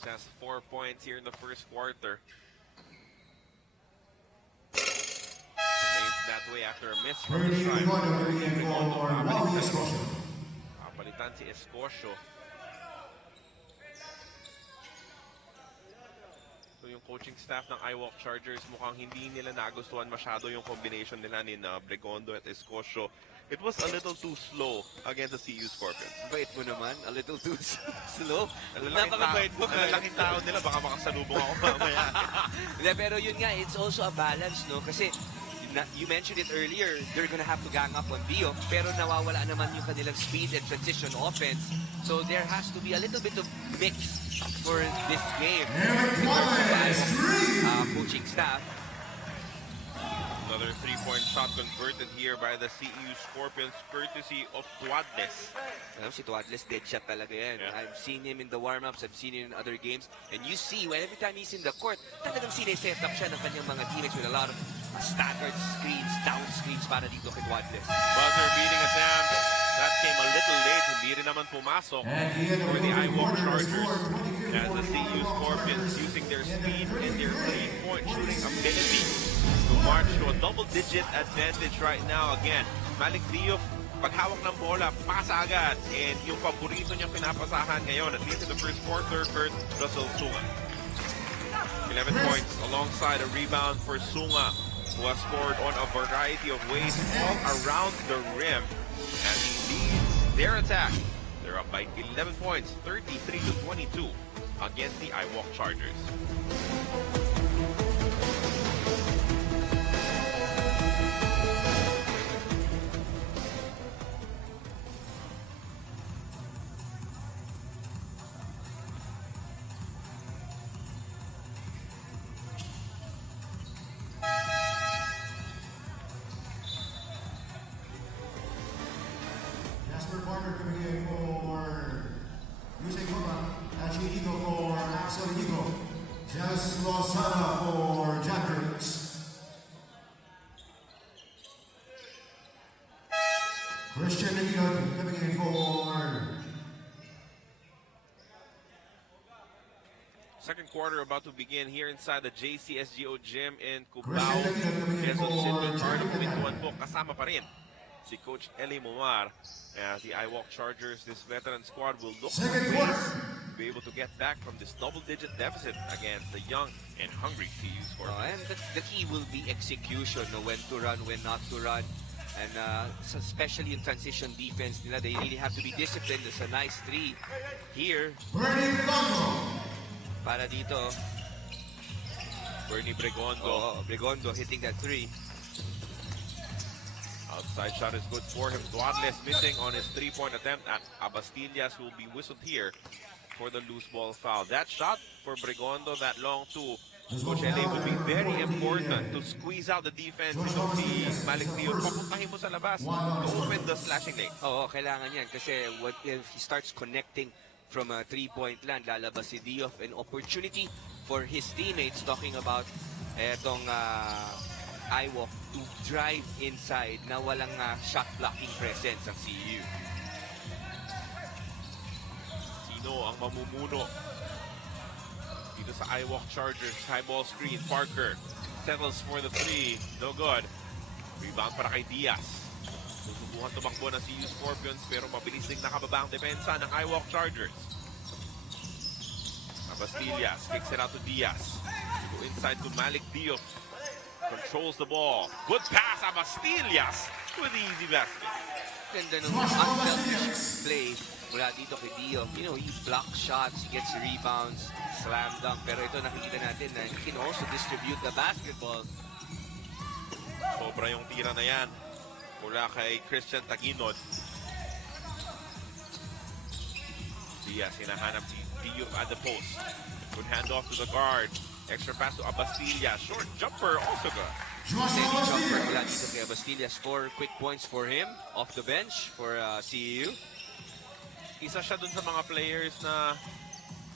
Cruz has 4 points here in the first quarter. Remains that way after a miss from the stripe. Papalitan si Escocio. So yung coaching staff ng iWalk Chargers mukhang hindi nila nagustuhan masyado yung combination nila ni Bregondo at Escocio. It was a little too slow against the CEU Scorpions. Bait mo naman, a little too slow. Napakabait mo. Ang laking tao nila, baka makasalubong ako mamaya. Pero yun nga, it's also a balance, no? Kasi you mentioned it earlier, they're gonna have to gang up on Dio, pero nawawala naman yung kanilang speed and transition offense. So there has to be a little bit of mix for this game. Coaching staff. Another three-point shot converted here by the CEU Scorpions, courtesy of Tuadles. Alam, si Tuadles, dead shot talaga yan. Yeah. I've seen him in the warm-ups, I've seen him in other games, and you see, when every time he's in the court, talagang sineset up siya ng kanyang mga teammates with a lot of staggered screens, down screens para dito kay Tuadles. Buzzer beating attempt. That came a little late. Hindi rin naman pumasok for the iWalk Chargers. As the CEU Scorpions using their speed and their three-point shooting ability to march to a double-digit advantage right now. Again, Malik Diouf, paghawak ng bola, pasa agad. And yung paborito niyang pinapasahan ngayon, at least in the first quarter, Kurt Russell Sunga. 11 points alongside a rebound for Sunga, who has scored on a variety of ways all around the rim as he leads their attack. They're up by 11 points, 33-22 against the iWalk Chargers. Partner coming in for Yusei Kuma, Achi Ego for Axel Ego, Jazz Lozada for Jackers. Christian Ego coming in for Second quarter about to begin here inside the JCSGO gym in Cubao, Quezon City. Part of Pintuan po, kasama pa rin si Coach Eli Momar. As the iWalk Chargers, this veteran squad will look to be able to get back from this double-digit deficit against the young and hungry CEU Scorpions. And the key will be execution, no? When to run, when not to run. And especially in transition defense, nila, they really have to be disciplined. There's a nice three here. Para dito. Bernie Bregondo. Oh, Bregondo hitting that three. Outside shot is good for him. Tuadles missing on his three-point attempt at Abastillas, who will be whistled here for the loose ball foul. That shot for Bregondo, that long two, Coach Ele, would be very important to squeeze out the defense. Itong si Malik Diouf, papuntahin mo sa labas to open the slashing lane. Oo, kailangan yan kasi if he starts connecting from a three-point land, lalabas si Diouf, an opportunity for his teammates, talking about etong iWalk, to drive inside na walang shot blocking presence ang CEU. Sino ang mamumuno dito sa iWalk Chargers? High ball screen, Parker settles for the three, no good. Rebound para kay Diaz. Susubukan tumakbo ng CEU Scorpions pero mabilis din nakababa ang depensa ng iWalk Chargers. Abastillas kicks it out to Diaz. Go inside to Malik Diouf. Controls the ball. Good pass, Abastillas with the easy basket. Ganda ng unselfish play mula dito kay Dio. You know, he blocks shots, he gets rebounds, slam dunk. Pero ito nakikita natin na he can also distribute the basketball. Sobra yung tira na yan mula kay Christian Taguinod. Diaz, hinahanap si Dio at the post. Good handoff to the guard. Extra pass to Abastillas. Short jumper, also good. Steady jumper mula dito kay Abastillas. 4 quick points for him off the bench for CEU. Isa siya dun sa mga players na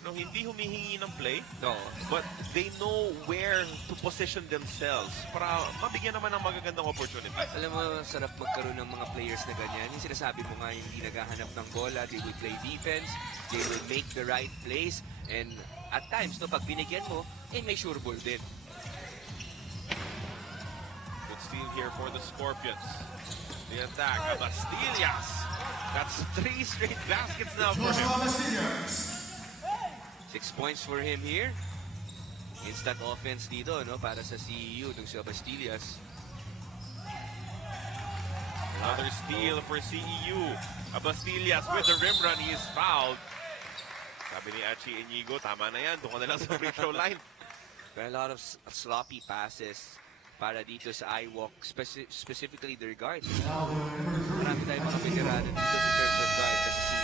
hindi humihingi ng play, No. but they know where to position themselves para mabigyan naman ng magagandang opportunity. Alam mo, sarap magkaroon ng mga players na ganyan. Yung sinasabi mo nga, hindi naghahanap ng bola, they will play defense, they will make the right plays, and at times, no, pag binigyan mo, may sure ball din. Good steal here for the Scorpions. The attack, Abastillas. That's 3 straight baskets now for him. 6 points for him here. Instant offense dito, no, para sa CEU, itong si Abastillas. Another steal for CEU. Abastillas with the rim run. He is fouled. Sabi ni Achi Inigo, tama na yan. Doon ka na lang sa free throw line. There are a lot of sloppy passes para dito sa iWalk, specifically their guards. Marami tayong mga veterano dito in terms of guards. Kasi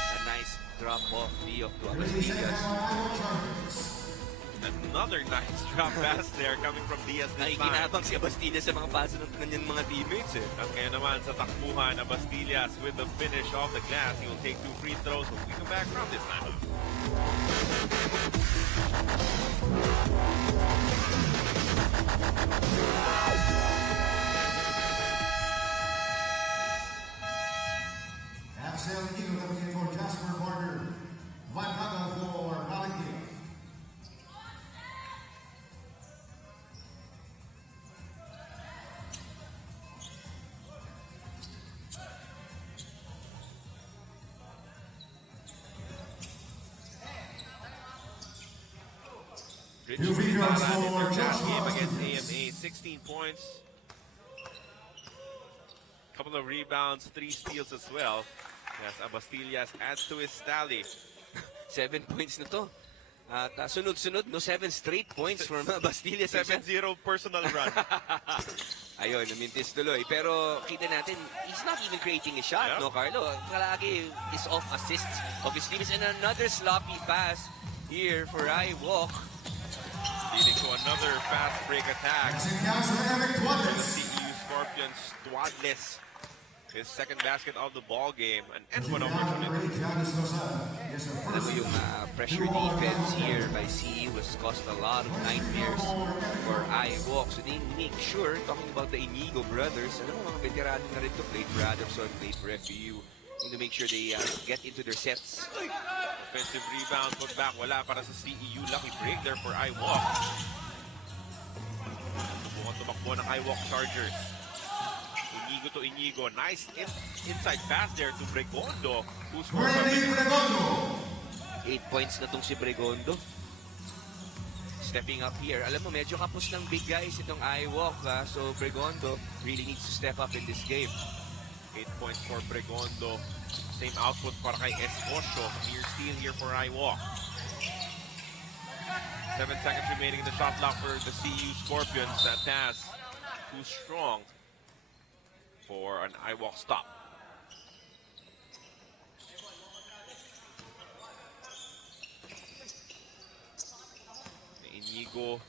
a nice drop-off to Abastillas. Another nice drop pass there coming from Diaz this time. Nakikinabang si Abastillas sa mga paso ng kanyang mga teammates. At kaya naman sa takbuhan, Abastillas with the finish off the glass. He will take 2 free throws. So we come back from this time. Axel Nico coming in for Jasper Barker. Van Kagel for Valentin. Richie Rizala in their last game against AMA, 16 points. Couple of rebounds, 3 steals as well. Yes, Abastillas adds to his tally. 7 points na to. At sunod-sunod, no, 7 straight points from Abastillas. 7-0 personal run. Ayun, namintis tuloy. Pero kita natin, he's not even creating a shot, no, Carlo? Palagi is off assists of his teams. And another sloppy pass here for iWalk. Leading to another fast break attack. The CEU Scorpions, Twadless. His second basket of the ball game. An end-one opportunity. Alam mo yung pressure defense here by CEU has caused a lot of nightmares for iWalk. So they make sure, talking about the Inigo brothers, alam mo mga veterano na rin to, played for Adamson, played for FEU, to make sure they get into their sets. Offensive rebound, put back, wala para sa CEU. Lucky break there for iWalk. Subukan tumakbo ng iWalk Chargers. Inigo to Inigo. Nice inside pass there to Bregondo, who scored from 8 points na tong si Bregondo. Stepping up here. Alam mo, medyo kapos ng big guys itong iWalk. So Bregondo really needs to step up in this game. 8 points for Bregondo. Same output para kay Esposio. Near steal here for iWalk. 7 seconds remaining in the shot clock for the CEU Scorpions. Taz too strong for an iWalk stop. Inigo,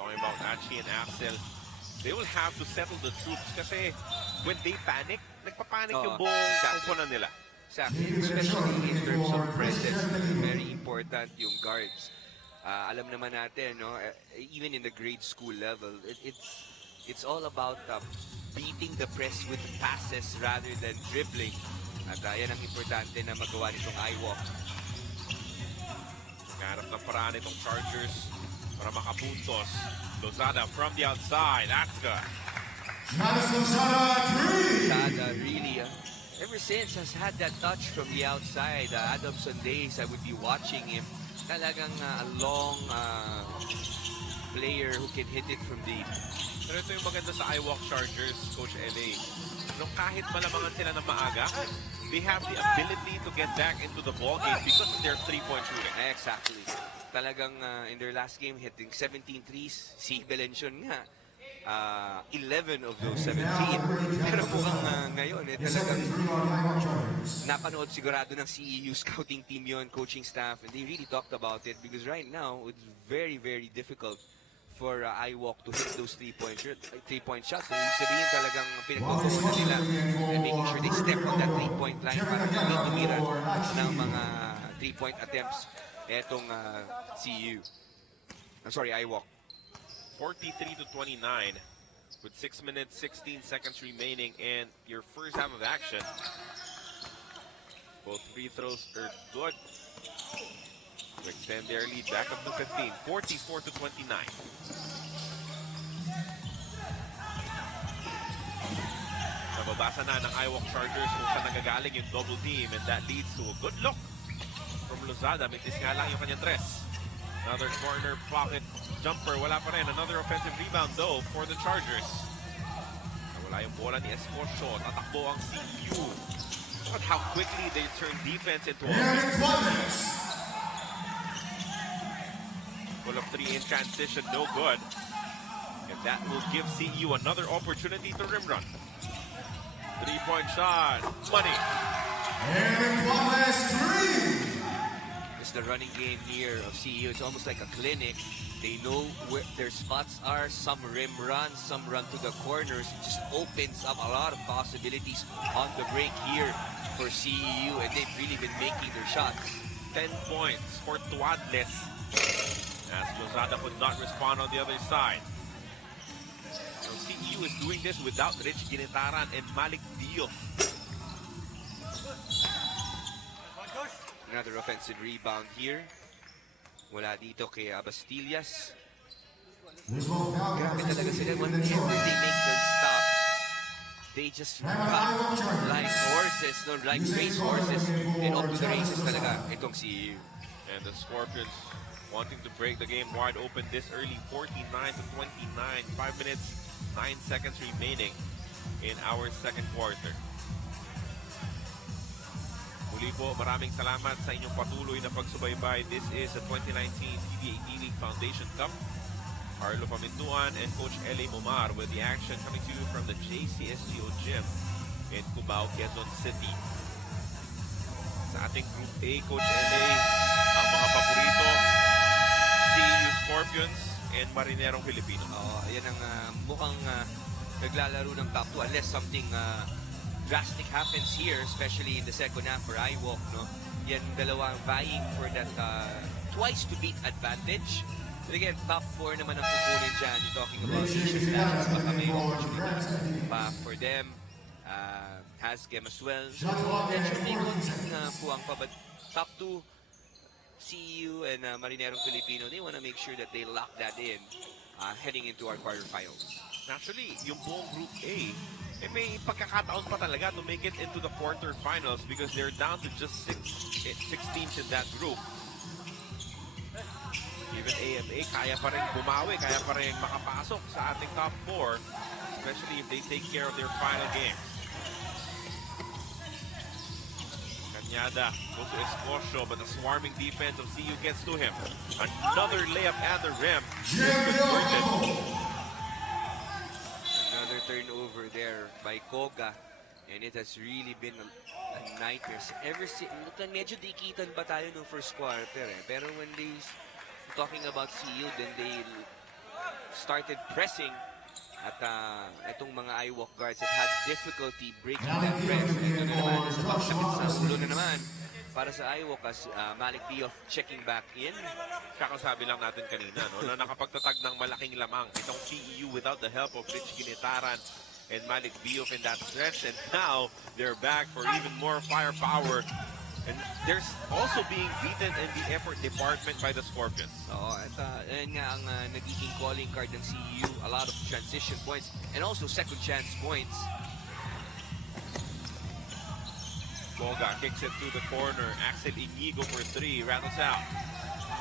talking about Achi and Axel, they will have to settle the troops kasi when they panic, nagpapanik yung buong kupunan nila. Exactly. Especially in terms of presence, very important yung guards. Alam naman natin, no, even in the grade school level, it's all about beating the press with passes rather than dribbling. At yan ang importante na magawa nitong iWalk. Naghanap ng paraan itong Chargers para makapuntos. Lozada from the outside. That's good. Lozada really, ever since has had that touch from the outside. Adamson days, I would be watching him. Talagang a long player who can hit it from deep. Pero ito yung maganda sa iWalk Chargers, Coach LA. Nung kahit malamangan sila ng maaga, they have the ability to get back into the ball game because of their three-point shooting. Exactly. Talagang in their last game, hitting 17 threes. Si Belencion nga, 11 of those 17. Pero mukhang ngayon, talagang napanood sigurado ng CEU scouting team yon, coaching staff, and they really talked about it because right now, it's very, very difficult for iWalk to hit those three-point shots. So, ibig sabihin talagang pinagpapawala nila and making sure they step on that three-point line para hindi tumira ng mga three-point attempts etong CEU. I'm sorry, iWalk. 43-29 with 6 minutes, 16 seconds remaining in your first half of action. Both free throws are good. to extend their lead back up to 15, 44-29. Nababasa na ng iWalk Chargers kung saan nagagaling yung double team, and that leads to a good look from Lozada. Mintis nga lang yung kanyang tres. Another corner pocket jumper, wala pa rin. Another offensive rebound though for the Chargers. Wala yung bola ni Escorcio. Tatakbo ang CEU. Look at how quickly they turn defense into offense. Full of three in transition, no good. And that will give CEU another opportunity to rim run. 3-point shot, money. It's the running game here of CEU. It's almost like a clinic. They know where their spots are. Some rim run, some run to the corners. It just opens up a lot of possibilities on the break here for CEU, and they've really been making their shots. 10 points for Tuadles, as Lozada could not respond on the other side. So CEU is doing this without Rich Ginitaran and Malik Dio. Another offensive rebound here. Wala dito kay Abastillas. Grabe talaga sila. Whenever they make their stop, they just run like horses, no, like race horses. And off to the races talaga itong CEU. And the Scorpions wanting to break the game wide open this early, 49-29. 5 minutes, 9 seconds remaining in our second quarter. Muli po, maraming salamat sa inyong patuloy na pagsubaybay. This is the 2019 PBA D-League Foundation Cup. Carlo Pamintuan and Coach L.A. Momar with the action coming to you from the JCSGO Gym in Cubao, Quezon City. Sa ating Group A, Coach L.A., ang mga paborito, CEU Scorpions and Marinerong Filipino. Ayan ang mukhang naglalaro ng top 2 unless something drastic happens here, especially in the second half for iWalk, no? Yan dalawang vying for that twice to beat advantage. But again, top 4 naman ang kukunin dyan. You're talking about Asia's matches, baka may opportunity pa for them. Hasgem as well. Medyo may konting puwang pa, but top 2, CEU and Marinerong Filipino, they want to make sure that they lock that in heading into our quarterfinals. Actually, yung buong Group A, may pagkakataon pa talaga to make it into the quarterfinals because they're down to just 6 teams in that group. Even AMA, kaya pa rin bumawi, kaya pa rin makapasok sa ating top 4, especially if they take care of their final games. Cañada goes to Escorcio, but the swarming defense of CEU gets to him. Another layup at the rim. Another turnover there by Koga, and it has really been a nightmare. Ever since, medyo dikitan pa tayo no first quarter pero when they talking about CEU, then they started pressing at itong mga iWalk guards that had difficulty breaking that press. Ito na naman, sa pagsakit sa ulo na naman para sa iWalk as Malik Diouf checking back in. Kakasabi lang natin kanina, no, na nakapagtatag ng malaking lamang itong CEU without the help of Rich Ginitaran and Malik Diouf in that stretch, and now they're back for even more firepower. And there's also being beaten in the effort department by the Scorpions. At yan nga ang nagiging calling card ng CEU, a lot of transition points and also second chance points. Boga kicks it to the corner. Axel Inigo for 3, rattles out.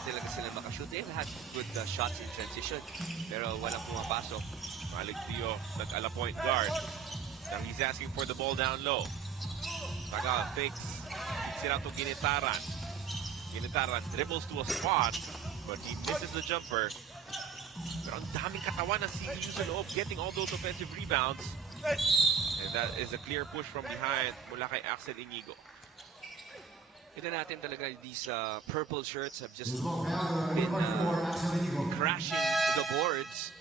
Sila makashoot. They had good shots in transition, pero walang pumapasok. Malik Diouf, nag-ala point guard. Now he's asking for the ball down low. Tagal fakes. Sira to Ginitaran. Ginitaran dribbles to a spot, but he misses the jumper. Pero ang daming katawan ng CEU sa loob, getting all those offensive rebounds. And that is a clear push from behind mula kay Axel Inigo. Kita natin talaga these purple shirts have just been crashing the boards.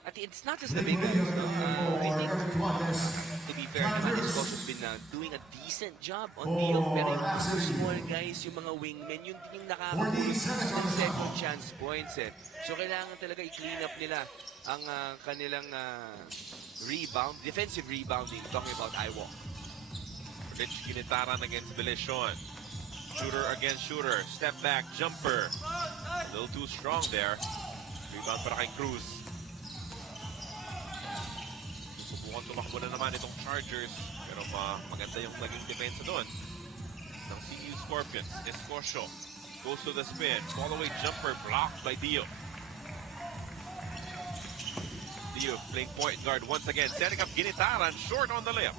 At it's not just the big guys. I think, to be fair, this coach has been doing a decent job on Diouf. Pero yung small guys, yung mga wingmen, yun din yung nakakakulos ng second chance points. So kailangan talaga i-clean up nila ang kanilang defensive rebounding, talking about iWalk. Rich Ginitaran against Belechon. Shooter against shooter. Step back, jumper. A little too strong there. Rebound para kay Cruz. Susubukan tumakbo na naman itong Chargers. Pero maganda yung naging depensa doon. Ng CEU Scorpions. Escocio goes to the spin. Fall away jumper blocked by Dio. Dio playing point guard once again. Setting up Ginitaran. Short on the layup.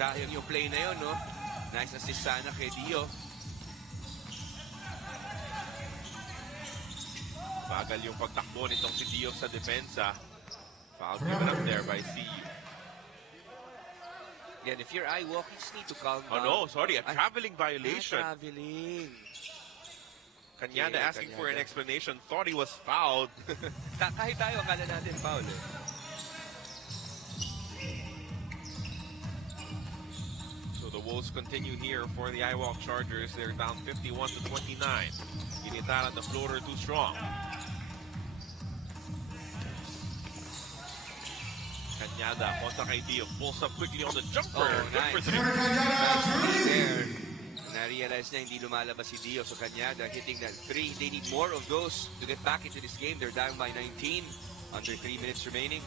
Sayang yung play na yun, no? Nice assist sana kay Dio. Bagal yung pagtakbo nitong si Dio sa depensa. Foul given up there by CEU. Yan, if you're iWalk, you just need to calm Oh down. no, sorry, a traveling violation. Traveling. Kanyada Okay, asking for an Kanyada. explanation. Thought he was fouled. Kahit tayo, akala natin foul eh. So the woes continue here for the iWalk Chargers. They're down 51-29. Ginitaran, the floater too strong. Kanyada, kontra kay Dio. Pulls up quickly on the jumper. Oh, Good for nice. three. There. Na-realize na hindi lumalabas si Dio. So Kanyada hitting that three. They need more of those to get back into this game. They're down by 19. Under 3 minutes remaining.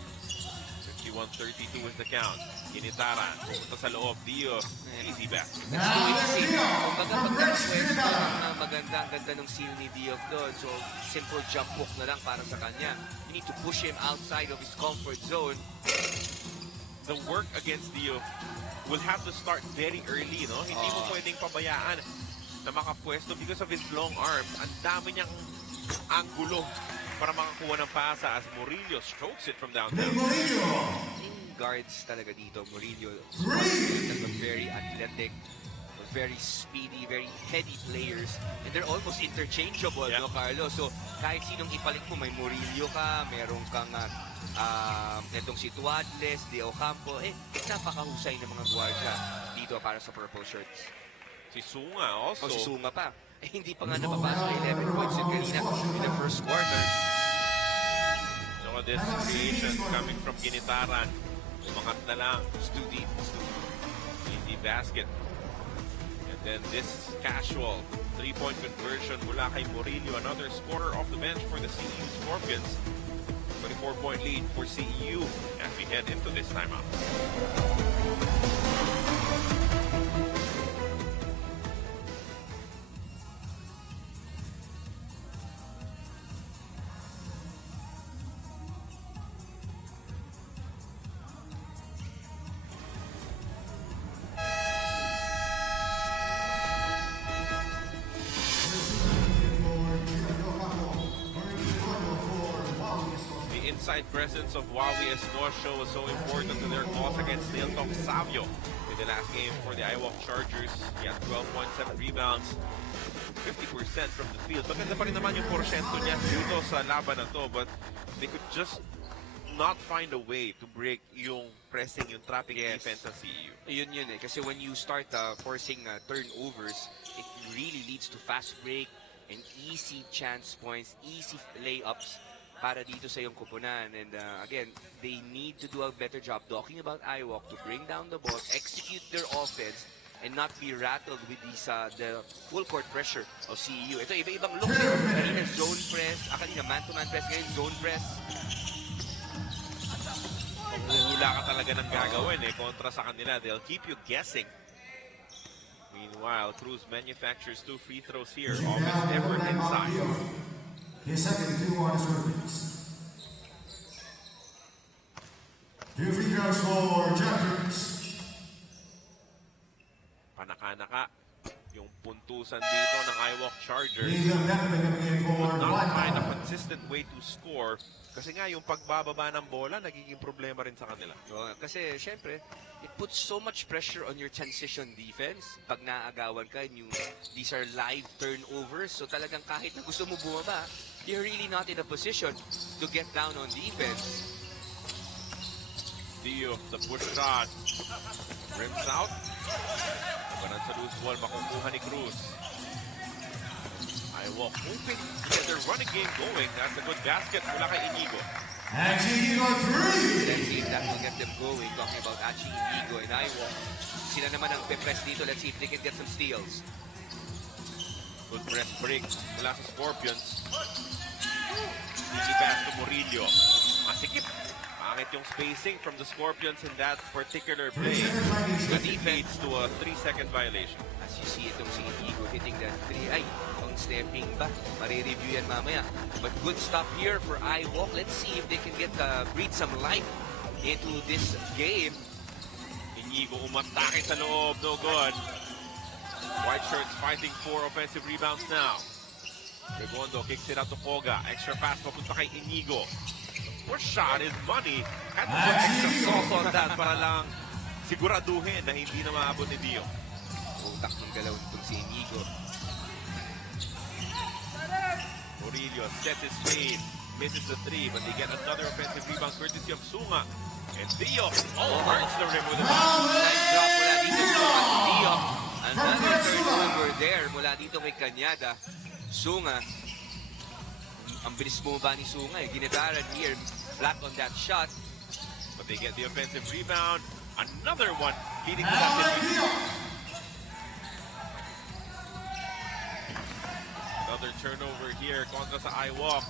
51-32 is the count. Ginitaran, pumunta sa loob. Dio, easy basket. That's too easy. Kumbaga pag na-request na maganda, ang ganda ng seal ni Dio doon. So simple jump hook na lang para sa kanya. You need to push him outside of his comfort zone. The work against Dio will have to start very early, no? Hindi mo pwedeng pabayaan na makapwesto because of his long arms. Ang dami niyang anggulo para makakuha ng pasa as Murillo strokes it from downtown. Guards talaga dito, Murillo. Very athletic, very speedy, very heady players. And they're almost interchangeable, Yeah. no, Carlo? So, kahit sinong ipalit mo, may Murillo ka, meron kang itong si Tuadles, De Ocampo, napakahusay ng mga guardia dito para sa purple shirts. Si Sunga also. O si Sunga pa. Hindi pa nga napapasok 11 points yun kanina in the first quarter. So this creation coming from Ginitaran. Umangat na lang. Studi. Easy basket. And then this casual 3-point conversion mula kay Murillo. Another scorer off the bench for the CEU Scorpions. 24-point lead for CEU as we head into this timeout. The inside presence of Wawi Escocio was so important to their cause against Neilton Savio in the last game for the iWalk Chargers. He had 12.7 rebounds, 50% from the field. Maganda pa rin naman yung porsyento niya dito sa laban na to, but they could just not find a way to break yung pressing, yung trapping defense ng CEU. Yun eh. Kasi when you start forcing turnovers, it really leads to fast break and easy chance points, easy layups para dito sa yung kupunan. And again, they need to do a better job talking about iWalk to bring down the ball, execute their offense, and not be rattled with these the full court pressure of CEU. Ito, iba-ibang look. Kanina zone press, kanina man-to-man press, ngayon zone press. Maghuhula ka talaga ng gagawin kontra sa kanila. They'll keep you guessing. Meanwhile, Cruz manufactures 2 free throws here. Offense effort inside. His second 2 on Scorpions. 2 free throws for Jackers. Panaka-naka yung puntusan dito ng iWalk Chargers. For Not find a consistent way to score kasi nga yung pagbababa ng bola nagiging problema rin sa kanila. Kasi syempre, it puts so much pressure on your transition defense. Pag naagawan ka, these are live turnovers. So talagang kahit na gusto mo bumaba, you're really not in a position to get down on defense. Dio, the push shot. Rims out. Pagkanan sa loose ball, makukuha ni Cruz. iWalk moving. Get their running game going. That's a good basket mula kay Inigo. Achi Inigo 3. Let's see if that will get them going. Talking about Achi, Inigo, and iWalk. Sila naman ang pe-press dito. Let's see if they can get some steals. Good press break mula sa Scorpions. Easy pass to Murillo. Masikip. Pangit yung spacing from the Scorpions in that particular play. That leads to a 3-second violation. As you see itong si Inigo hitting that 3. Ay, ang stepping back. Marireview yan mamaya. But good stop here for iWalk. Let's see if they can breathe some life into this game. Inigo umatake sa loob. No good. White shirts fighting for offensive rebounds now. Regondo kicks it out to Koga. Extra pass papunta kay Inigo. First shot is money. Had to put extra sauce on that para lang siguraduhin na hindi na maabot ni Dio. Utak ng galaw nitong si Inigo. Murillo sets his fade. Misses the 3, but they get another offensive rebound courtesy of Sunga. And Dio hurts the rim with a Nice drop mula dito sa Dio. Another turnover there mula dito kay Kanyada. Sunga. Ang bilis bumaba ni Sunga eh. Ginitaran here. Flat on that shot. But they get the offensive rebound. Another one leading to that defeat. Another turnover here. Contra sa iWalk.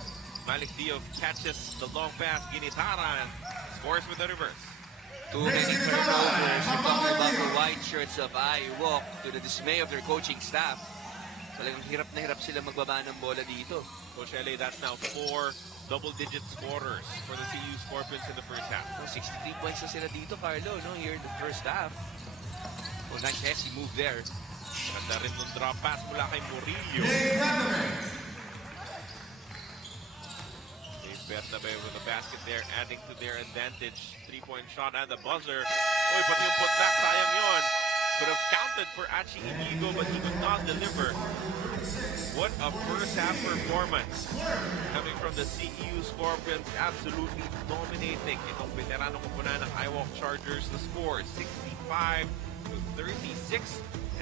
Malik Dio catches the long pass. Ginitaran scores with the reverse. Too many turnovers. We're talking about the white shirts of iWalk to the dismay of their coaching staff. Talagang hirap na hirap sila magbaba ng bola dito. Coach LA, that's now 4 double-digit scorers for the CEU Scorpions in the first half. 63 points na sila dito, Carlo, no? Here in the first half. Oh, nice Hesse move there. Ganda rin ng drop pass mula kay Murillo. Dave Bernabe with the basket there, adding to their advantage. 3-point shot and the buzzer. Oy, pati yung putback, sayang yun. Could have counted for Achi Inigo, but he could not deliver. What a first half performance coming from the CEU Scorpions, absolutely dominating itong veteranong kupunan ng iWalk Chargers. The score 65-36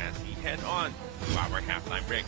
as we head on to our halftime break.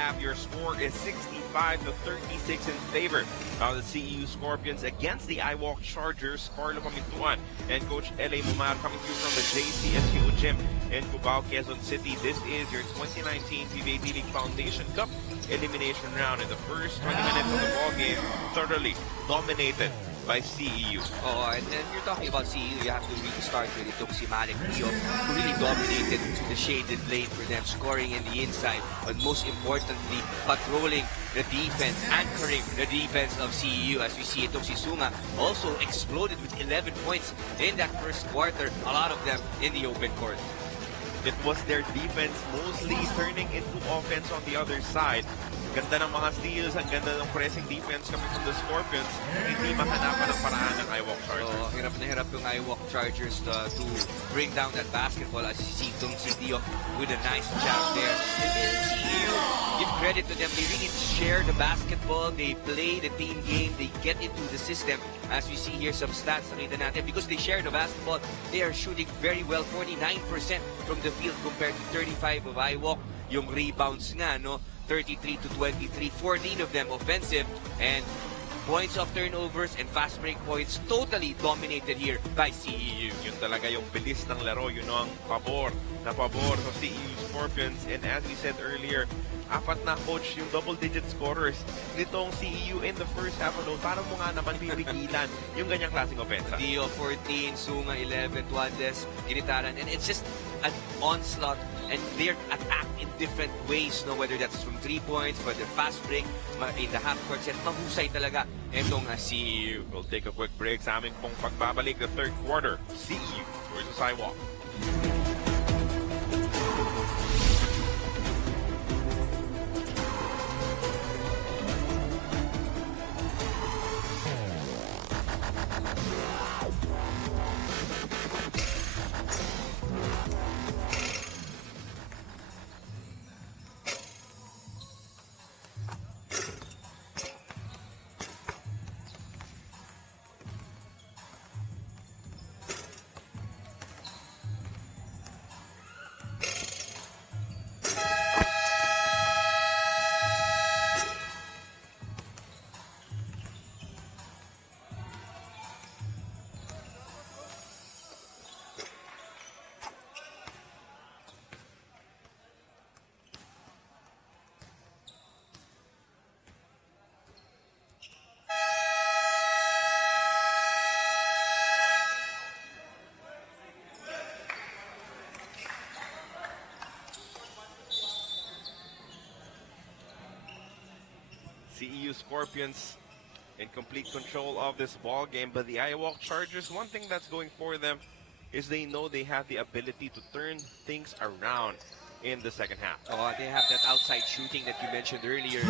half, your score is 65-36 in favor of the CEU Scorpions against the iWalk Chargers. Carlo Pamintuan and Coach L.A. Mumar coming to you from the JCSU Gym in Cubao, Quezon City. This is your 2019 PBA D-League Foundation Cup elimination round. In the first 20 minutes of the ball game, thoroughly dominated by CEU. Oh, and then you're talking about CEU, you have to really start with itong si Malik Dio, who really dominated the shaded lane for them, scoring in the inside, but most importantly, patrolling the defense, anchoring the defense of CEU. As we see, itong si Sunga also exploded with 11 points in that first quarter, a lot of them in the open court. It was their defense mostly turning into offense on the other side. Ganda ng mga steals, ang ganda ng pressing defense coming from the Scorpions. Hindi mahanapan ang paraan ng iWalk Chargers. So, hirap na hirap yung iWalk Chargers to bring down that basketball, as you see itong si Dio with a nice jab there. And then CEU, give credit to them. They really share the basketball. They play the team game. They get into the system. As we see here, some stats nakita natin. Because they share the basketball, they are shooting very well. 49% from the field compared to 35% of iWalk. Yung rebounds nga, no? 33-23, 14 of them offensive, and points of turnovers and fast break points totally dominated here by CEU. Yun talaga yung bilis ng laro, yun ang pabor sa CEU Scorpions. And as we said earlier, apat na coach yung double-digit scorers nitong CEU in the first half alone. Paano mo nga naman pipigilan yung ganyang klaseng ofensa? Dio 14, Sunga 11, Tuandes, Ginitaran, and it's just an onslaught, and they're attacked in different ways, no? Whether that's from 3 points, whether fast break, in the half-court set, mahusay talaga itong CEU. We'll take a quick break sa aming pong pagbabalik the third quarter. CEU versus iWalk. CEU Scorpions in complete control of this ball game, but the iWalk Chargers, one thing that's going for them is they know they have the ability to turn things around in the second half. Oh, they have that outside shooting that you mentioned earlier.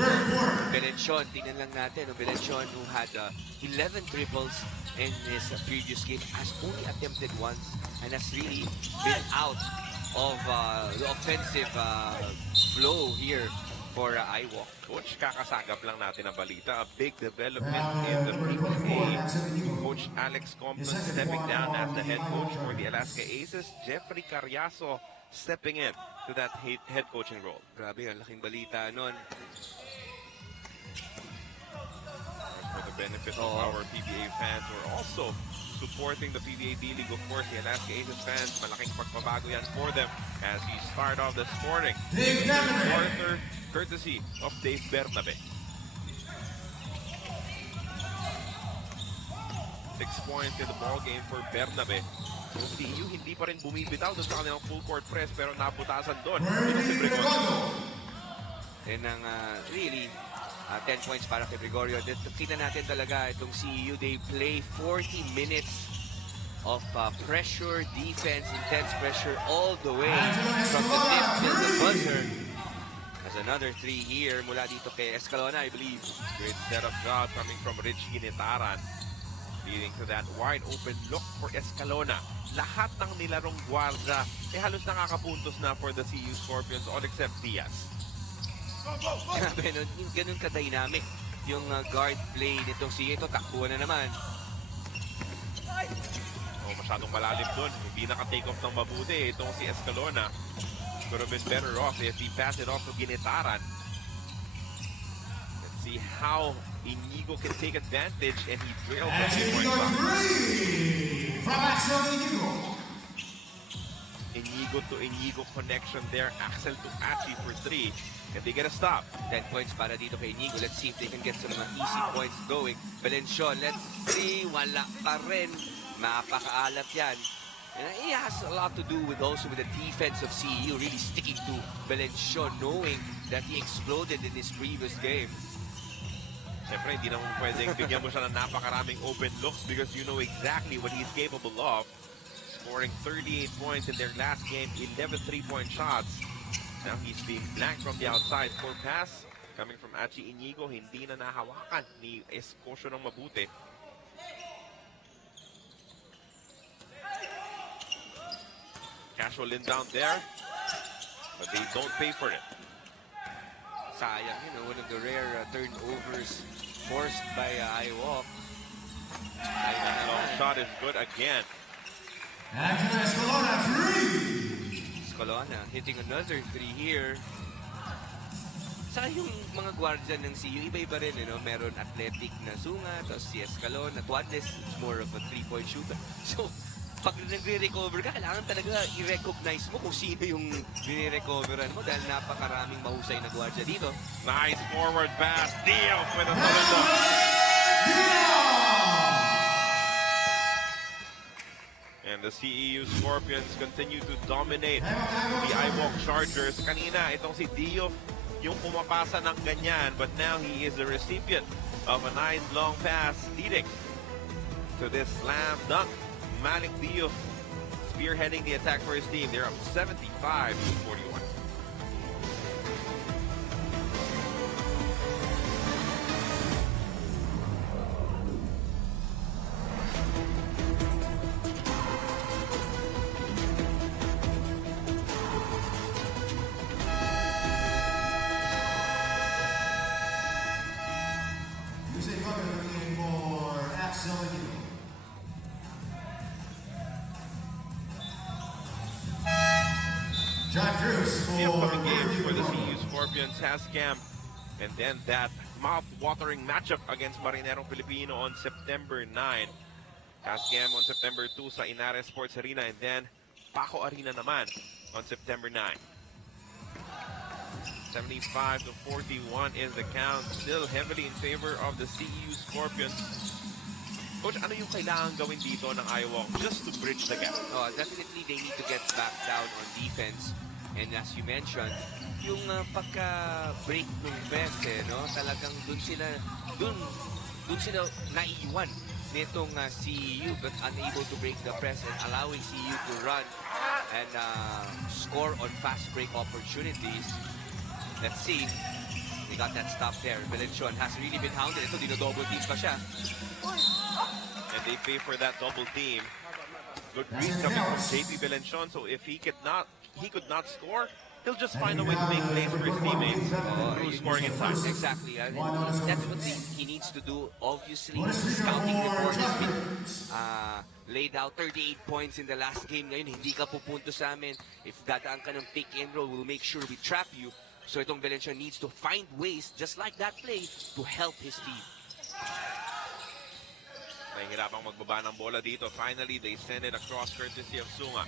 Belenchon, tingnan lang natin. Belenchon, who had 11 triples in his previous game, has only attempted once and has really been out of the offensive flow here for iWalk. Coach, kakasagap lang natin ang balita. A big development in the PBA. Coach Alex Compton stepping down as the head coach for the Alaska Aces. Jeffrey Carriazo stepping in to that head coaching role. Grabe, ang laking balita nun. For the benefit of our PBA fans who are also supporting the PBA D-League, of course, the Alaska Aces fans, malaking pagbabago yan for them as we start off the scoring. Quarter courtesy of Dave Bernabe. 6 points in the ball game for Bernabe. Yung CEU hindi pa rin bumibitaw doon sa kanilang full court press, pero naputasan doon. Si Gregorio. And ang really 10 points para kay Gregorio. Kita natin talaga itong CEU, they play 40 minutes of pressure, defense, intense pressure all the way from the tip till the buzzer. There's another 3 here mula dito kay Escalona, I believe. Great set of job coming from Rich Ginitaran, leading to that wide open look for Escalona. Lahat ng nilarong guarda halos nakakapuntos na for the CEU Scorpions, all except Diaz. Grabe, no? Ganun ka-dynamic yung guard play nitong CEU. Ito, takbuhan na naman. Masyadong malalim doon. Hindi naka-take off ng mabuti itong si Escalona. Could have been better off if he passed it off to Ginitaran. see how Inigo can take advantage, and he drilled And the shooting three-point shot. 3 from Axel Inigo. Inigo to Inigo connection there. Axel to Achi for 3. And they get a stop. 10 points para dito kay Inigo. Let's see if they can get some easy points going. Valencion, let's see. Wala pa rin. Mapakaalat yan. And it has a lot to do with also with the defense of CEU really sticking to Valencion, knowing that he exploded in his previous game. Siyempre, hindi naman pwedeng bigyan mo siya ng napakaraming open looks because you know exactly what he's capable of. Scoring 38 points in their last game, 11 3-point shots. Now he's being blanked from the outside. Poor pass coming from Achi Inigo. Hindi na nahawakan ni Escosio ng mabuti. Casual inbound there, but they don't pay for it. Sayang, you know, one of the rare turnovers forced by iWalk. Long shot is good again. Angela Escalona 3. Escalona hitting another 3 here. Saka yung mga guardian ng CU, iba-iba rin, you know, meron athletic na Sunga, tapos si Escalona, Tuadles, more of a 3-point shooter. So, pag nagre-recover ka, kailangan talaga i-recognize mo kung sino yung nire-recoveran mo dahil napakaraming mahusay na guardia dito. Nice forward pass. Diaz with a solid block. And the CEU Scorpions continue to dominate the iWalk Chargers. Kanina, itong si Diouf yung pumapasa ng ganyan, but now he is the recipient of a nice long pass leading to this slam dunk. Malik Diouf spearheading the attack for his team. They're up 75-41. Music coming for Axel Inigo. John Cruz The for upcoming games for the Virgil. CEU Scorpions has camp, and then that mouth-watering matchup against Marinerong Filipino on September 9. Hascam on September 2 sa Inares Sports Arena, and then Paco Arena naman on September 9. 75-41 is the count, still heavily in favor of the CEU Scorpions. Coach, ano yung kailangan gawin dito ng iWalk just to bridge the gap? Oh, definitely they need to get back down on defense. And as you mentioned, yung pagka-break ng press, no? Talagang dun sila naiiwan nitong CEU but unable to break the press and allowing CEU to run and score on fast break opportunities. Let's see. They got that stop there. Valencion has really been hounded. Ito, dino-double team pa siya. And they pay for that double team. Good read coming from JP Valencion. So if he could not score, he'll just find a way to make plays for his teammates through scoring inside. Exactly. That's what he needs to do. Obviously, scouting report has been laid out 38 points in the last game. Ngayon, hindi ka pupunto sa amin. If dadaan ka ng pick and roll, we'll make sure we trap you. So itong Valencion needs to find ways, just like that play, to help his team. Nahihirapang magbaba ng bola dito. Finally, they send it across courtesy of Sunga.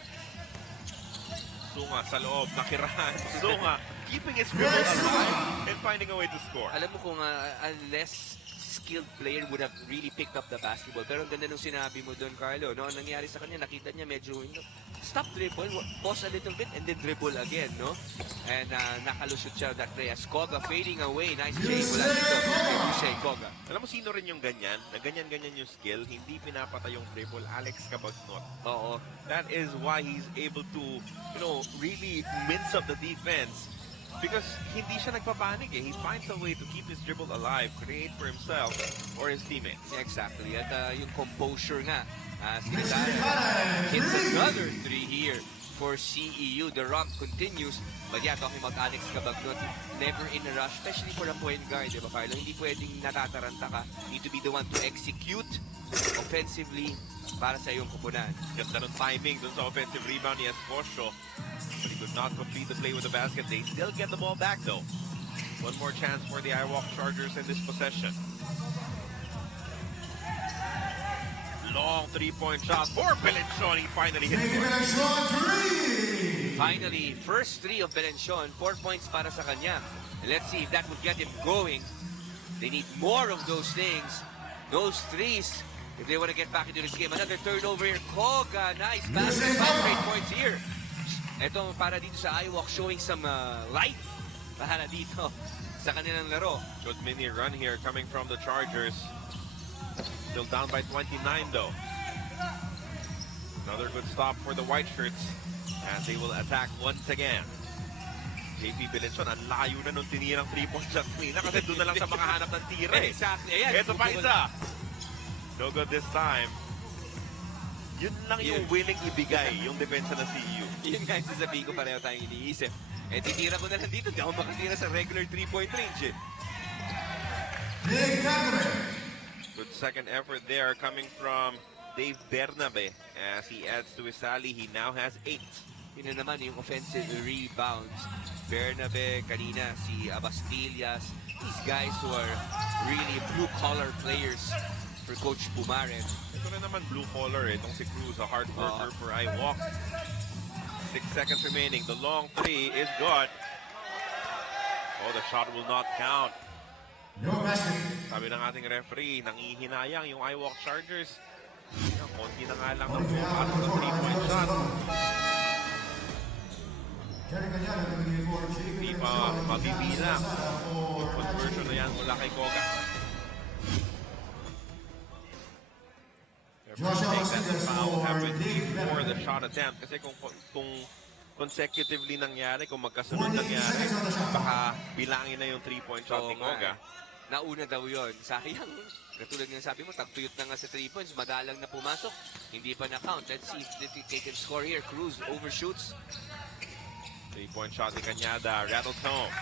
Sunga sa loob, nakirahan. Sunga keeping his dribble alive and finding a way to score. Alam mo kung a less skilled player would have really picked up the basketball. Pero ang ganda nung sinabi mo doon, Carlo. No? Ang nangyari sa kanya, nakita niya medyo stop dribble, pause a little bit, and then dribble again. No? And nakalusot siya that play. As Koga fading away. Nice J mula dito. Yusei Koga. Alam mo sino rin yung ganyan? Na ganyan-ganyan yung skill, hindi pinapatay yung dribble, Alex Cabagnot. Oo. That is why he's able to, really mince up the defense. Because hindi siya nagpapanik eh. He finds a way to keep his dribble alive, create for himself or his teammates. Exactly. At yung composure nga. Sinigara hits another 3 here for CEU. The run continues. But yeah, talking about Alex Cabagnot, never in a rush, especially for a point guard, di ba, Carlo? Hindi pwedeng natataranta ka. Need to be the one to execute offensively para sa iyong kupunan. Ganda ng timing dun sa offensive rebound ni Escosio. But he could not complete the play with the basket. They still get the ball back though. One more chance for the iWalk Chargers in this possession. Long three-point shot for Belenchon. He finally hits Maybe it. Belenchon three. Finally, first three of Belenchon, 4 points para sa kanya. And let's see if that would get him going. They need more of those things, those threes, if they want to get back into this game. Another turnover here. Koga, nice basket, 5 straight points here. Ito para dito sa iWalk, showing some life para dito sa kanilang laro. Good mini run here coming from the Chargers. Still down by 29 though. Another good stop for the white shirts as they will attack once again. JP Belenchon, ang layo na nung tinirang 3-point shot kanina kasi doon na lang sa mga hanap ng tira eh. Exactly. Ayan. Ito pa isa. No good this time. Yun lang yung willing ibigay yung depensa ng CEU. Yun nga yung sasabihin ko, pareho tayong iniisip. Eh, titira ko na lang dito. Hindi ako makatira sa regular 3-point range eh. Big Bernabe. Good second effort there coming from Dave Bernabe as he adds to his tally. He now has 8. Yun na naman yung offensive rebounds. Bernabe, kanina si Abastillas. These guys who are really blue-collar players for Coach Pumaren. Ito na naman blue collar eh. Itong si Cruz, a hard worker for iWalk. 6 seconds remaining. The long three is good. Oh, the shot will not count. No basket. Sabi ng ating referee, nangihinayang yung iWalk Chargers. Konti na nga lang ng pumapasok ng 3-point shot. Hindi pa mabibilang. Good conversion na yan mula kay Koga. Take that foul happened before the shot attempt. Kasi kung consecutively nangyari, kung magkasunod nangyari, baka bilangin na yung 3-point shot ni Koga. Nauna daw yun. Sayang. Katulad ng sabi mo, tagtuyot na nga sa 3 points. Madalang na pumasok. Hindi pa na-count. Let's see if they can score here. Cruz overshoots. 3-point shot ni Cañada. Rattles home.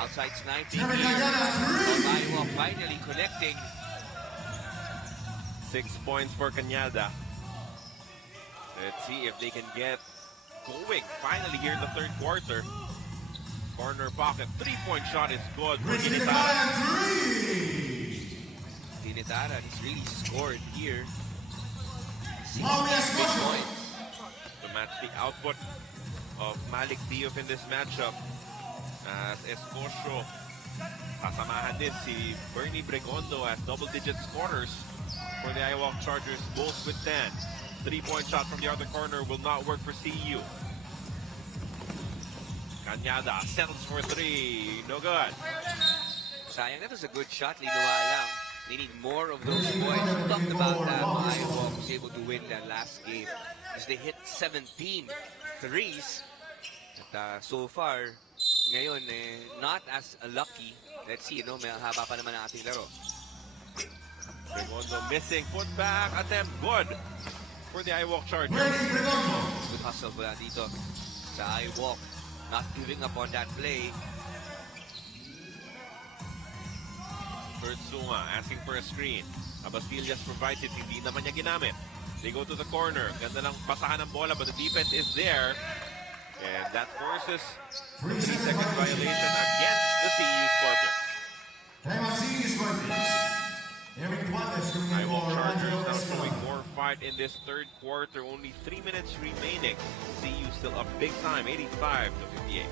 Outside sniping. iWalk finally connecting. 6 points for Cañada. Let's see if they can get going finally here in the third quarter. Corner pocket. 3-point shot is good for Dinitara. Dinitara has really scored here. 6 Escocio. points. To match the output of Malik Diouf in this matchup. As Escocio, kasamahan din si Bernie Bregondo as double-digit scorers for the iWalk Chargers, both with 10. 3-point shot from the other corner will not work for CEU. Cañada settles for 3. No good. Sayang, that was a good shot. Linuwa lang. They need more of those points. We talked about that. iWalk was able to win that last game as they hit 17 threes. At so far, ngayon, not as lucky. Let's see, may haba pa naman ang ating laro. Bregondo missing. Put back attempt. Good for the iWalk Chargers. Good hustle pala dito sa iWalk. Not giving up on that play. Zunga asking for a screen. Abastillas provides it. Hindi naman niya ginamit. They go to the corner. Ganda lang pasahan ng bola, but the defense is there. And that forces a 3-second violation against the CEU Scorpions. iWalk Chargers now showing more fight in this third quarter. Only 3 minutes remaining. CEU still up big time, 85-58.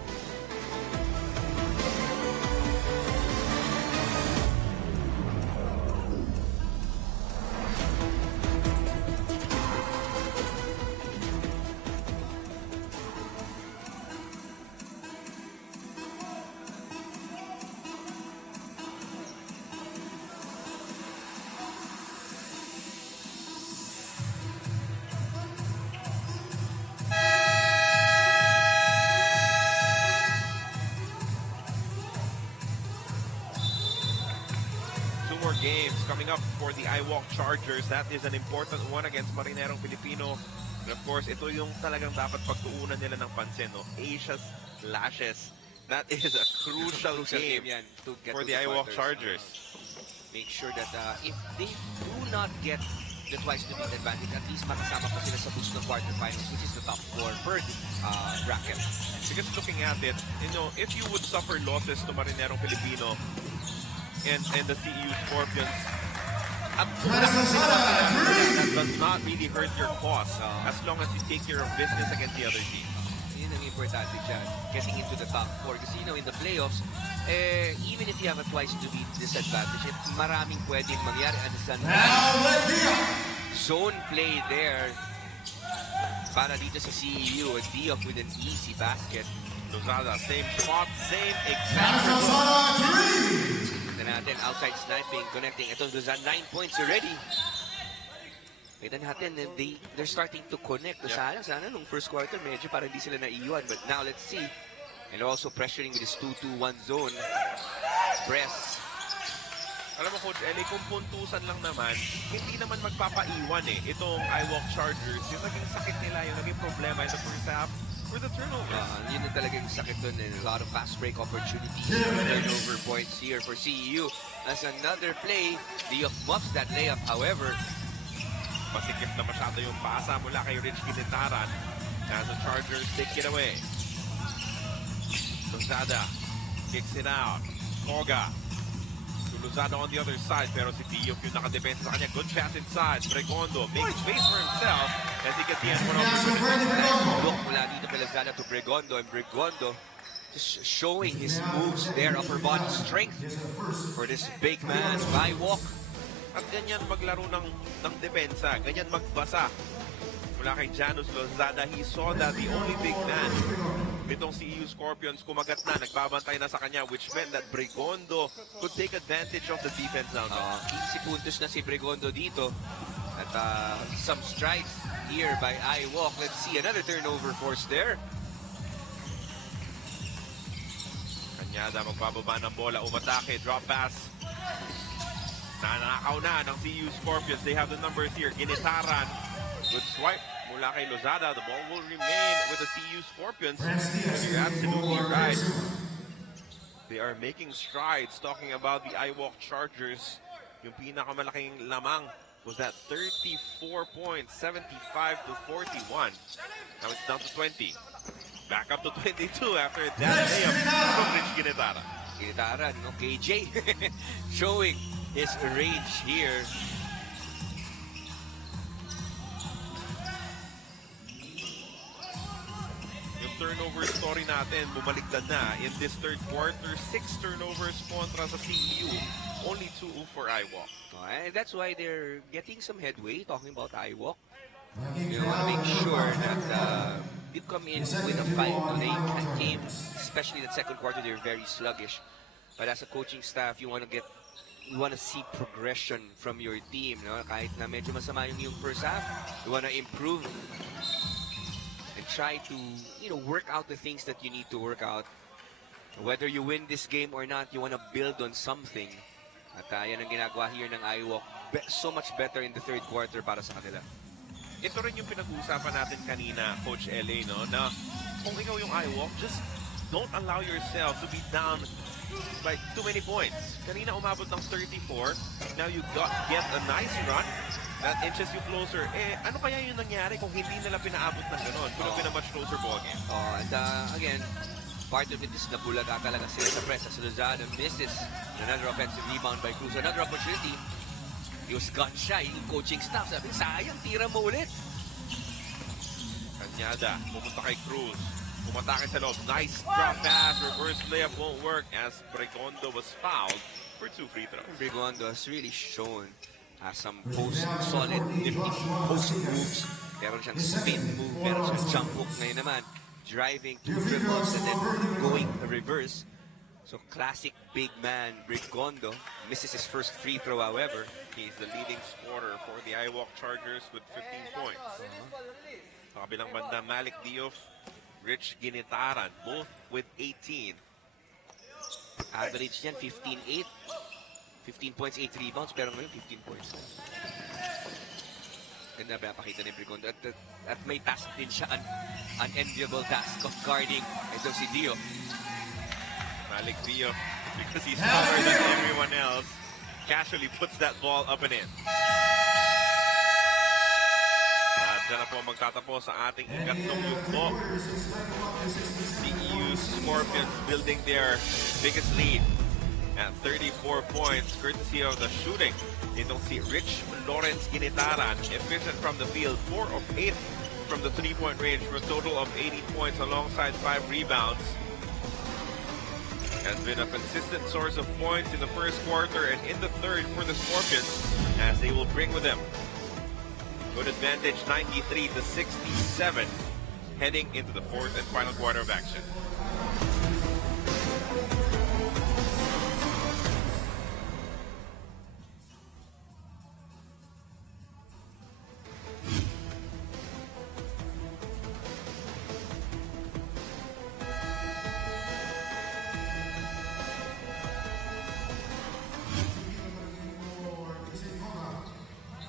Games coming up for the iWalk Chargers. That is an important one against Marinerong Filipino. And of course, ito yung talagang dapat pagtuunan nila ng pansin, no? Asia's Lashes. That is a crucial game to get for to the iWalk Chargers. Make sure that if they do not get the twice to beat advantage, at least makasama pa sila sa boost ng quarterfinals, which is the top 4 per bracket. Because looking at it, you know, if you would suffer losses to Marinerong Filipino and the CEU Scorpions, that does not really hurt your cause as long as you take care of business against the other team. Yun ang importante dyan, getting into the top 4. Kasi in the playoffs, even if you have a twice to beat disadvantage, maraming pwedeng mangyari. Zone play there para dito sa CEU. Diop with an easy basket. Lozada, same spot, same exact Natin outside sniping, connecting. Ito, Lozada 9 points already. Kita natin, they're starting to connect. Sana nung first quarter, medyo parang hindi sila naiiwan. But now, let's see. And also pressuring with this 2-2-1 zone. Press. Alam mo, Coach Eli, kung puntusan lang naman, hindi naman magpapaiwan itong iWalk Chargers. Yung naging sakit nila, yung naging problema in the first half for the turnovers. Yun na talaga yung sakit dun. And a lot of fast break opportunities. Turnover points here for CEU. As another play, Diop muffs that layup. However, Masikip na masyado yung pasa mula kay Rich Ginitaran. As the Chargers take it away. Lozada kicks it out. Koga. Lozada on the other side, pero si Diop yung nakadepensa sa kanya. Good pass inside. Bregondo makes space for himself as he gets the end one over. Look mula dito kay Lozada to Bregondo, and Bregondo just showing his moves there, upper body strength for this big man, iWalk. At ganyan maglaro ng depensa, ganyan magbasa. Mula kay Janus Lozada, he saw that the only big man nitong CEU Scorpions kumagat na, nagbabantay na sa kanya, which meant that Bregondo could take advantage of the defense now. 15 puntos na si Bregondo dito. At some strides here by iWalk. Let's see, another turnover force there. Kanyada magbababa ng bola, umatake, drop pass. Nanakaw na ng CEU Scorpions. They have the numbers here. Ginitaran. Good swipe mula kay Lozada. The ball will remain with the CEU Scorpions. You're absolutely right. They are making strides. Talking about the iWalk Chargers. Yung pinakamalaking lamang was that 34 points, 75-41. Now it's down to 20. Back up to 22 after that layup from Rich Ginitaran. Ginitaran, no? KJ showing his range here. Yung turnover story natin, bumaliktad na. In this third quarter, 6 turnovers kontra sa CEU. Only 2 for iWalk. And that's why they're getting some headway, talking about iWalk. You want to make sure that you come in with a fight today. Game, especially the second quarter, they're very sluggish. But as a coaching staff, you want to see progression from your team, no? Kahit na medyo masama yung first half, you want to improve and try to, work out the things that you need to work out. Whether you win this game or not, you want to build on something. At yan ang ginagawa here ng iWalk. So much better in the third quarter para sa kanila. Ito rin yung pinag-uusapan natin kanina, Coach LA, no? Na kung ikaw yung iWalk, just don't allow yourself to be down by too many points. Kanina umabot ng 34. Now you get a nice run that inches you closer. Ano kaya yung nangyari kung hindi nila pinaabot ng gano'n? Could have been a much closer ball game. And again, part of it is nabulaga talaga sila sa press. As Lozada misses another offensive rebound by Cruz. Another opportunity. He was gun shy. Yung coaching staff sabi, sayang, tira mo ulit. Kanyada, pumunta kay Cruz. Umatake sa loob. Nice drop pass. Reverse layup won't work as Bregondo was fouled for 2 free throws. Bregondo has really shown some solid, nifty post moves. Meron siyang spin move. Meron siyang jump hook. Ngayon naman, driving 2 dribbles and then going reverse. So classic big man Bregondo misses his first free throw, however. He's the leading scorer for the iWalk Chargers with 15 points. Sa kabilang banda, Malik Diop, Rich Ginitaran, both with 18. Average niyan, 15-8. 15 points, 8 rebounds, pero ngayon 15 points. Ganda ba pakita ni Bregondo. At may task din siya, unenviable task of guarding ito si Diop. Malik Diop, because he's taller than everyone else, casually puts that ball up and in. Diyan na po magtatapos sa ating ikatlong yugto. CEU Scorpions building their biggest lead at 34 points, courtesy of the shooting. Itong si Rich Lawrence Ginitaran, efficient from the field, 4 of 8 from the three-point range for a total of 80 points alongside 5 rebounds. Has been a consistent source of points in the first quarter and in the third for the Scorpions, as they will bring with them good advantage 93 to 67 heading into the fourth and final quarter of action.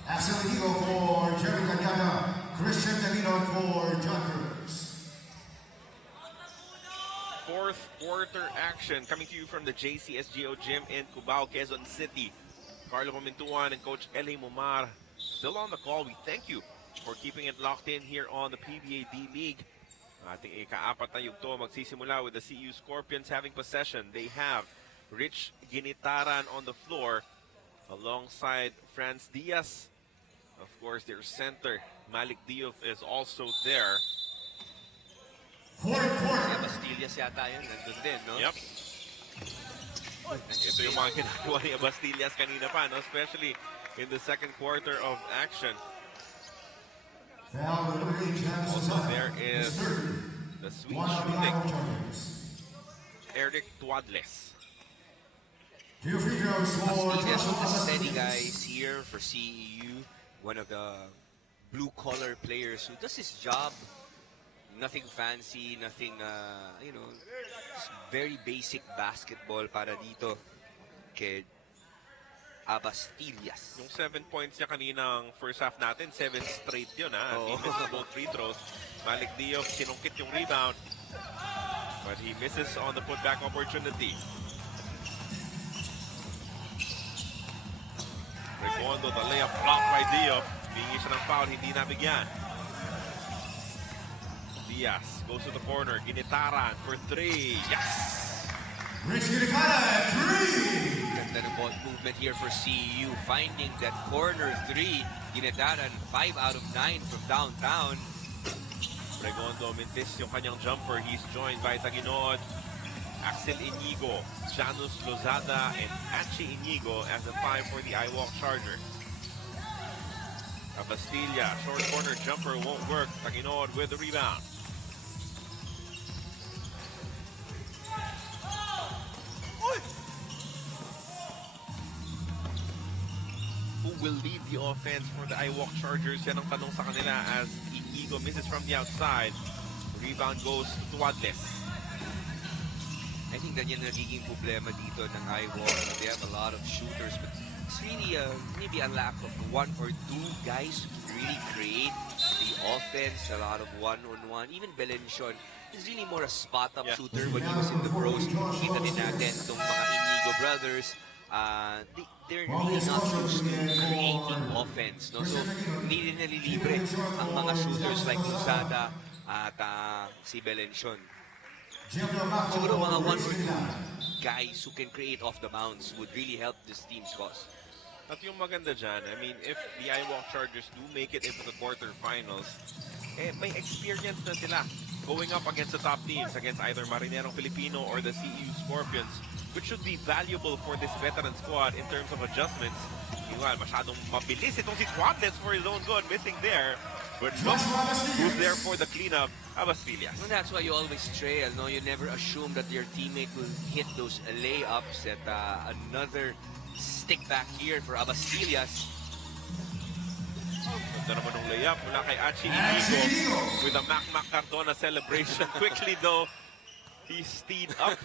Axel Higo for Jerry Cañada, Christian Davino for Junkers. Fourth quarter action coming to you from the JCSGO Gym in Cubao, Quezon City. Carlo Pamintuan and Coach Eli Mumar still on the call. We thank you for keeping it locked in here on the PBA D-League. Ating ikaapat na yugto magsisimula with the CEU Scorpions having possession. They have Rich Ginitaran on the floor alongside Franz Diaz. Of course, their center, Malik Diouf, is also there. Fourth quarter. Bastillas yata yun, nandun din, no? Yep. Ito yung mga ginagawa ni Bastillas kanina pa, no? Especially in the second quarter of action. Also, there is the sweet shooting, Eric Tuadles. Bastillas, the steady guys here for CEU. One of the blue-collar players who does his job. Nothing fancy, nothing, just very basic basketball para dito kay Abastillas. Yung 7 points niya kaninang first half natin, 7 straight yun, ha? Oh. He missed both free throws. Malik Diouf sinungkit yung rebound, but he misses on the putback opportunity. Regondo, the layup blocked by Diouf. Bingi siya ng foul, hindi nabigyan. Diaz goes to the corner. Ginitaran for 3. Yes! Rich Ginitaran, 3! Ganda ng ball movement here for CEU. Finding that corner 3. Ginitaran, 5 out of 9 from downtown. Regondo mintis yung kanyang jumper. He's joined by Taginod, Axel Inigo, Janus Lozada, and Anchi Inigo as the 5 for the iWalk Chargers. Bastilla, short corner jumper won't work. Taginod with the rebound. Who will lead the offense for the iWalk Chargers? Yan ang tanong sa kanila as Inigo misses from the outside. Rebound goes to Tuadles. I think ganyan nagiging problema dito ng iWalk. They have a lot of shooters, but it's really maybe a lack of 1 or 2 guys who really create the offense. A lot of one-on-one. Even Belencion is really more a spot-up shooter when he was in the pros. Kita din natin itong mga Inigo brothers. They're really not used to creating offense. No? So, hindi rin nalilibre ang mga shooters like Lozada at si Belencion. Siguro mga 1 or 2 guys who can create off the bounce would really help this team's cause. At yung maganda dyan, I mean, if the iWalk Chargers do make it into the quarterfinals, may experience na sila going up against the top teams, against either Marinerong Filipino or the CEU Scorpions, which should be valuable for this veteran squad in terms of adjustments. Iwan, masyadong mabilis itong si Tuadles for his own good, missing there. But look who's there for the cleanup, Abastillas. Well, that's why you always trail, no? You never assume that your teammate will hit those layups at another stick back here for Abastillas. Ganda naman ng layup mula kay Achi Inigo with a Mac Cardona celebration. Quickly though, he steed up.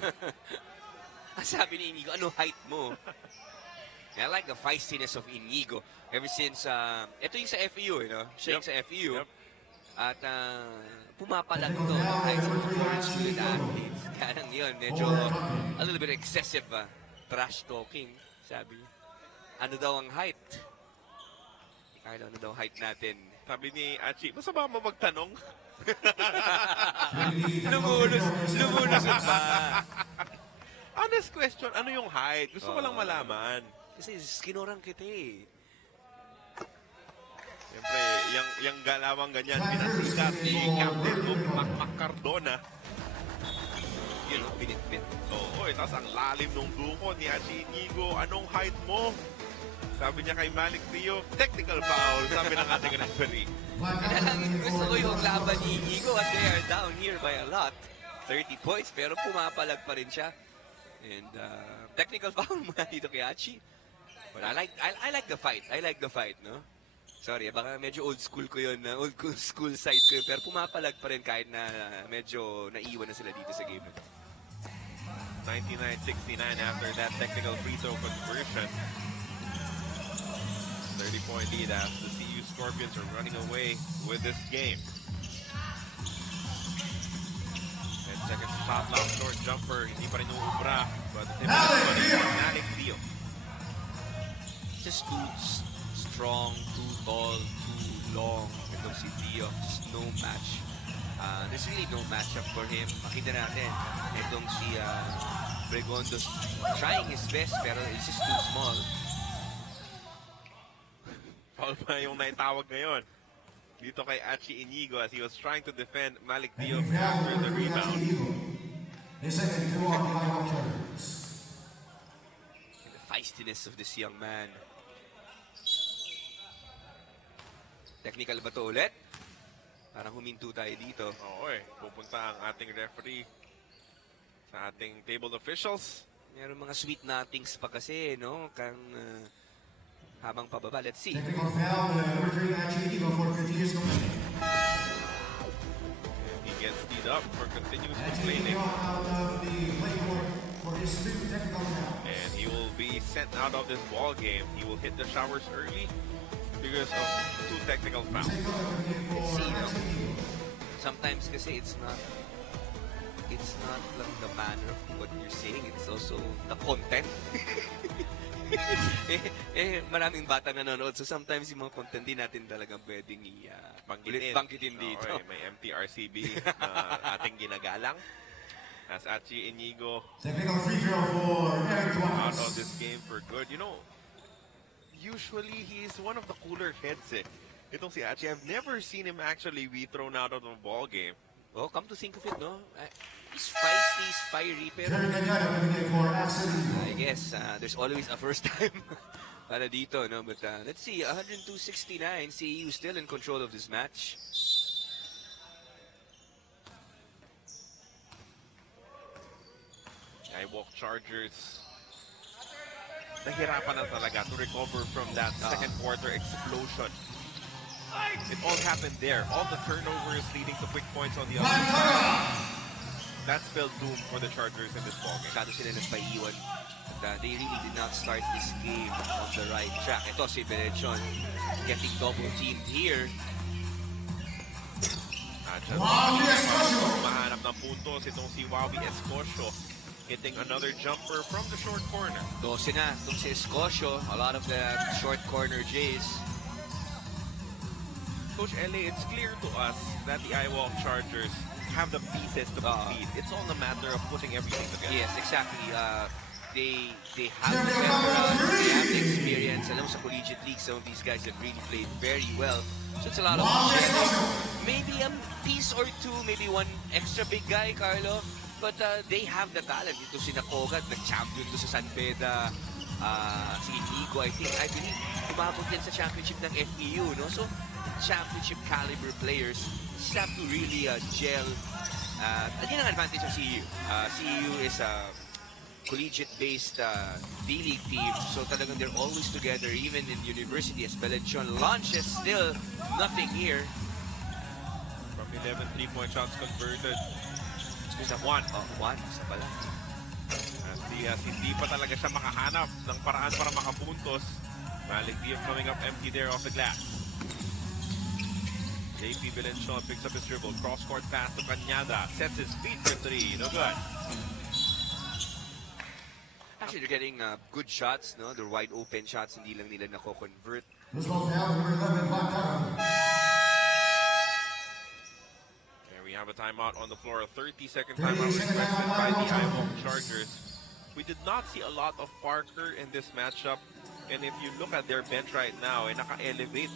Sabi ni Inigo, ano height mo? I like the feistiness of Inigo. Ever since, ito yung sa FEU, no? Siya yung sa FEU. Yep. At pumapalag to kahit sa mga foreign student athletes. Kaya lang yun, medyo a little bit excessive trash talking, sabi. Ano daw ang height? Carlo, ano daw height natin? Sabi ni Achi, masama mo magtanong? Lumulusot pa. Honest question, ano yung height? Gusto ko lang malaman. Kasi skinurang kita eh. Siyempre, yung galawang ganyan, pinasikat ni Captain Mac Cardona. Yun, pinit-pit. Oo, tapos ang lalim ng duko ni Achi Inigo. Anong height mo? Sabi niya kay Malik Dio, technical foul, sabi ng ating referee. Gusto ko yung laban ni Inigo at they are down here by a lot. 30 points, pero pumapalag pa rin siya. And technical foul muna dito kay Achi. But I like the fight. I like the fight, no? Sorry, baka medyo old school ko yun, old school side ko yun, pero pumapalag pa rin kahit na medyo naiwan na sila dito sa game. 99-69 after that technical free throw conversion. 30-point lead as the CEU Scorpions are running away with this game. And second shot lock, short jumper, hindi pa rin uubra, but the Malik Dio. Just too strong, too tall, too long. Itong si Dio, just no match. There's really no matchup for him. Makita natin, itong si Bregondo's trying his best, pero it's just too small. Foul pa yung naitawag ngayon dito kay Achi Inigo as he was trying to defend Malik Dio after the rebound. The Feistiness of this young man. Technical ba to ulit? Parang huminto tayo dito. Oo pupunta ang ating referee sa ating table officials. Meron mga sweet nothings pa kasi, no? Habang pababa. Let's see. technical foul, number 3, Achi Inigo for continuous complaining. He gets teed up for continuous Achi complaining. Inigo out of the play court for his 5th technical foul. And he will be sent out of this ball game. He will hit the showers early because of 2 technical fouls. Let's see, no? Sometimes kasi it's not lang the manner of what you're saying, it's also the content. Maraming bata nanonood, so sometimes yung mga content din natin talagang pwedeng banggitin dito. Okay, may MTRCB na ating ginagalang. As Achi Inigo Technical free throw for Eric out of Twice. this game for good. You know, usually he's one of the cooler heads Itong si Achi, I've never seen him actually be thrown out of the ball game. Oh, come to think of it, no? He's feisty, he's fiery, pero Jerry Ganyado coming in for Axel Inigo. I guess there's always a first time para dito, no? But let's see, 102-69, CEU still in control of this match. iWalk Chargers nahirapan na talaga to recover from that second quarter explosion. It all happened there. All the turnovers leading to quick points on the other side. That spelled doom for the Chargers in this ballgame. Masyado sila nagpaiwan. They really did not start this game on the right track. Ito si Benediction getting double teamed here. Wawi Escosio. Mahanap ng puntos itong si Wawi Escosio, hitting another jumper from the short corner. 12 na itong si Escosio. A lot of the short corner Jays. Coach Ele, it's clear to us that the iWalk Chargers have the pieces to compete. It's all a matter of putting everything together. Yes, exactly. They have the veterans, they have the experience. Alam mo, sa collegiate league, some of these guys have really played very well. So it's a lot of maybe a piece or two, maybe one extra big guy, Carlo. But they have the talent. Ito si Nakogat, nag-champion to sa San Beda. Si Inigo, I believe, umabot din sa championship ng FEU, no? So, championship caliber players just have to really gel. Yan ang advantage ng CEU. CEU is a collegiate-based D-League team, so talagang they're always together, even in university. As Belenchon launches, still nothing here. From 11 3-point shots converted, isa one. One, isa pala. As hindi pa talaga siya makahanap ng paraan para makapuntos. Malik Dio coming up empty there off the glass. JP Belenchon picks up his dribble, cross-court pass to Cañada, sets his feet for 3, no good. Actually, they're getting good shots, no? They're wide open shots, hindi lang nila nako-convert. This one foul, number 11, Black Taco. timeout on the floor. A 30-second timeout requested by the iWalk Chargers. We did not see a lot of Parker in this matchup. And if you look at their bench right now, naka-elevate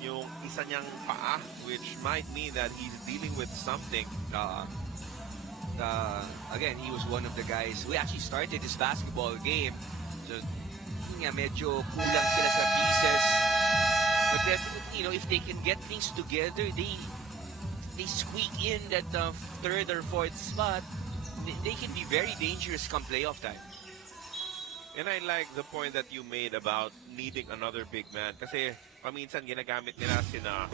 yung isa niyang paa, which might mean that he's dealing with something. Again, he was one of the guys who actually started this basketball game. So, medyo kulang sila sa pieces. But definitely, if they can get things together, they squeak in that third or fourth spot, they can be very dangerous come playoff time. And I like the point that you made about needing another big man. Kasi paminsan ginagamit nila sina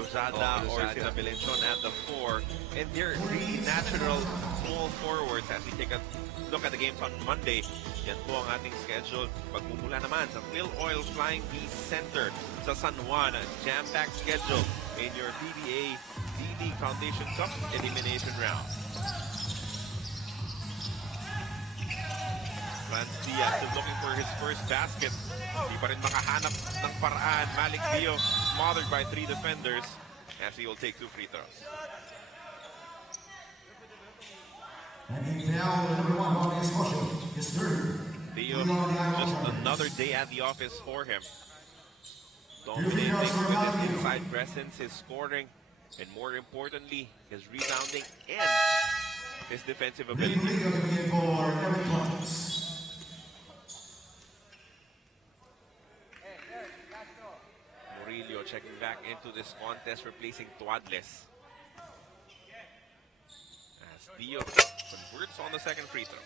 Lozada or sina Belenchon at the 4. And they're really natural small forwards. As we take a look at the games on Monday, yan po ang ating schedule. Pagmumula naman sa Phil Oil Flying East Center sa San Juan. Jam-packed schedule in your PBA D-League Foundation Cup Elimination Round. Franz Diaz still looking for his first basket. Hindi pa rin makahanap ng paraan. Malik Dio smothered by 3 defenders as he will take 2 free throws. And he fell, number 1, on his motion. His third. Dio, just another day at the office for him. Dominating with his inside presence, his scoring, and more importantly, his rebounding and his defensive ability. Murillo checking back into this contest, replacing Tuadles. As Dio converts on the second free throw.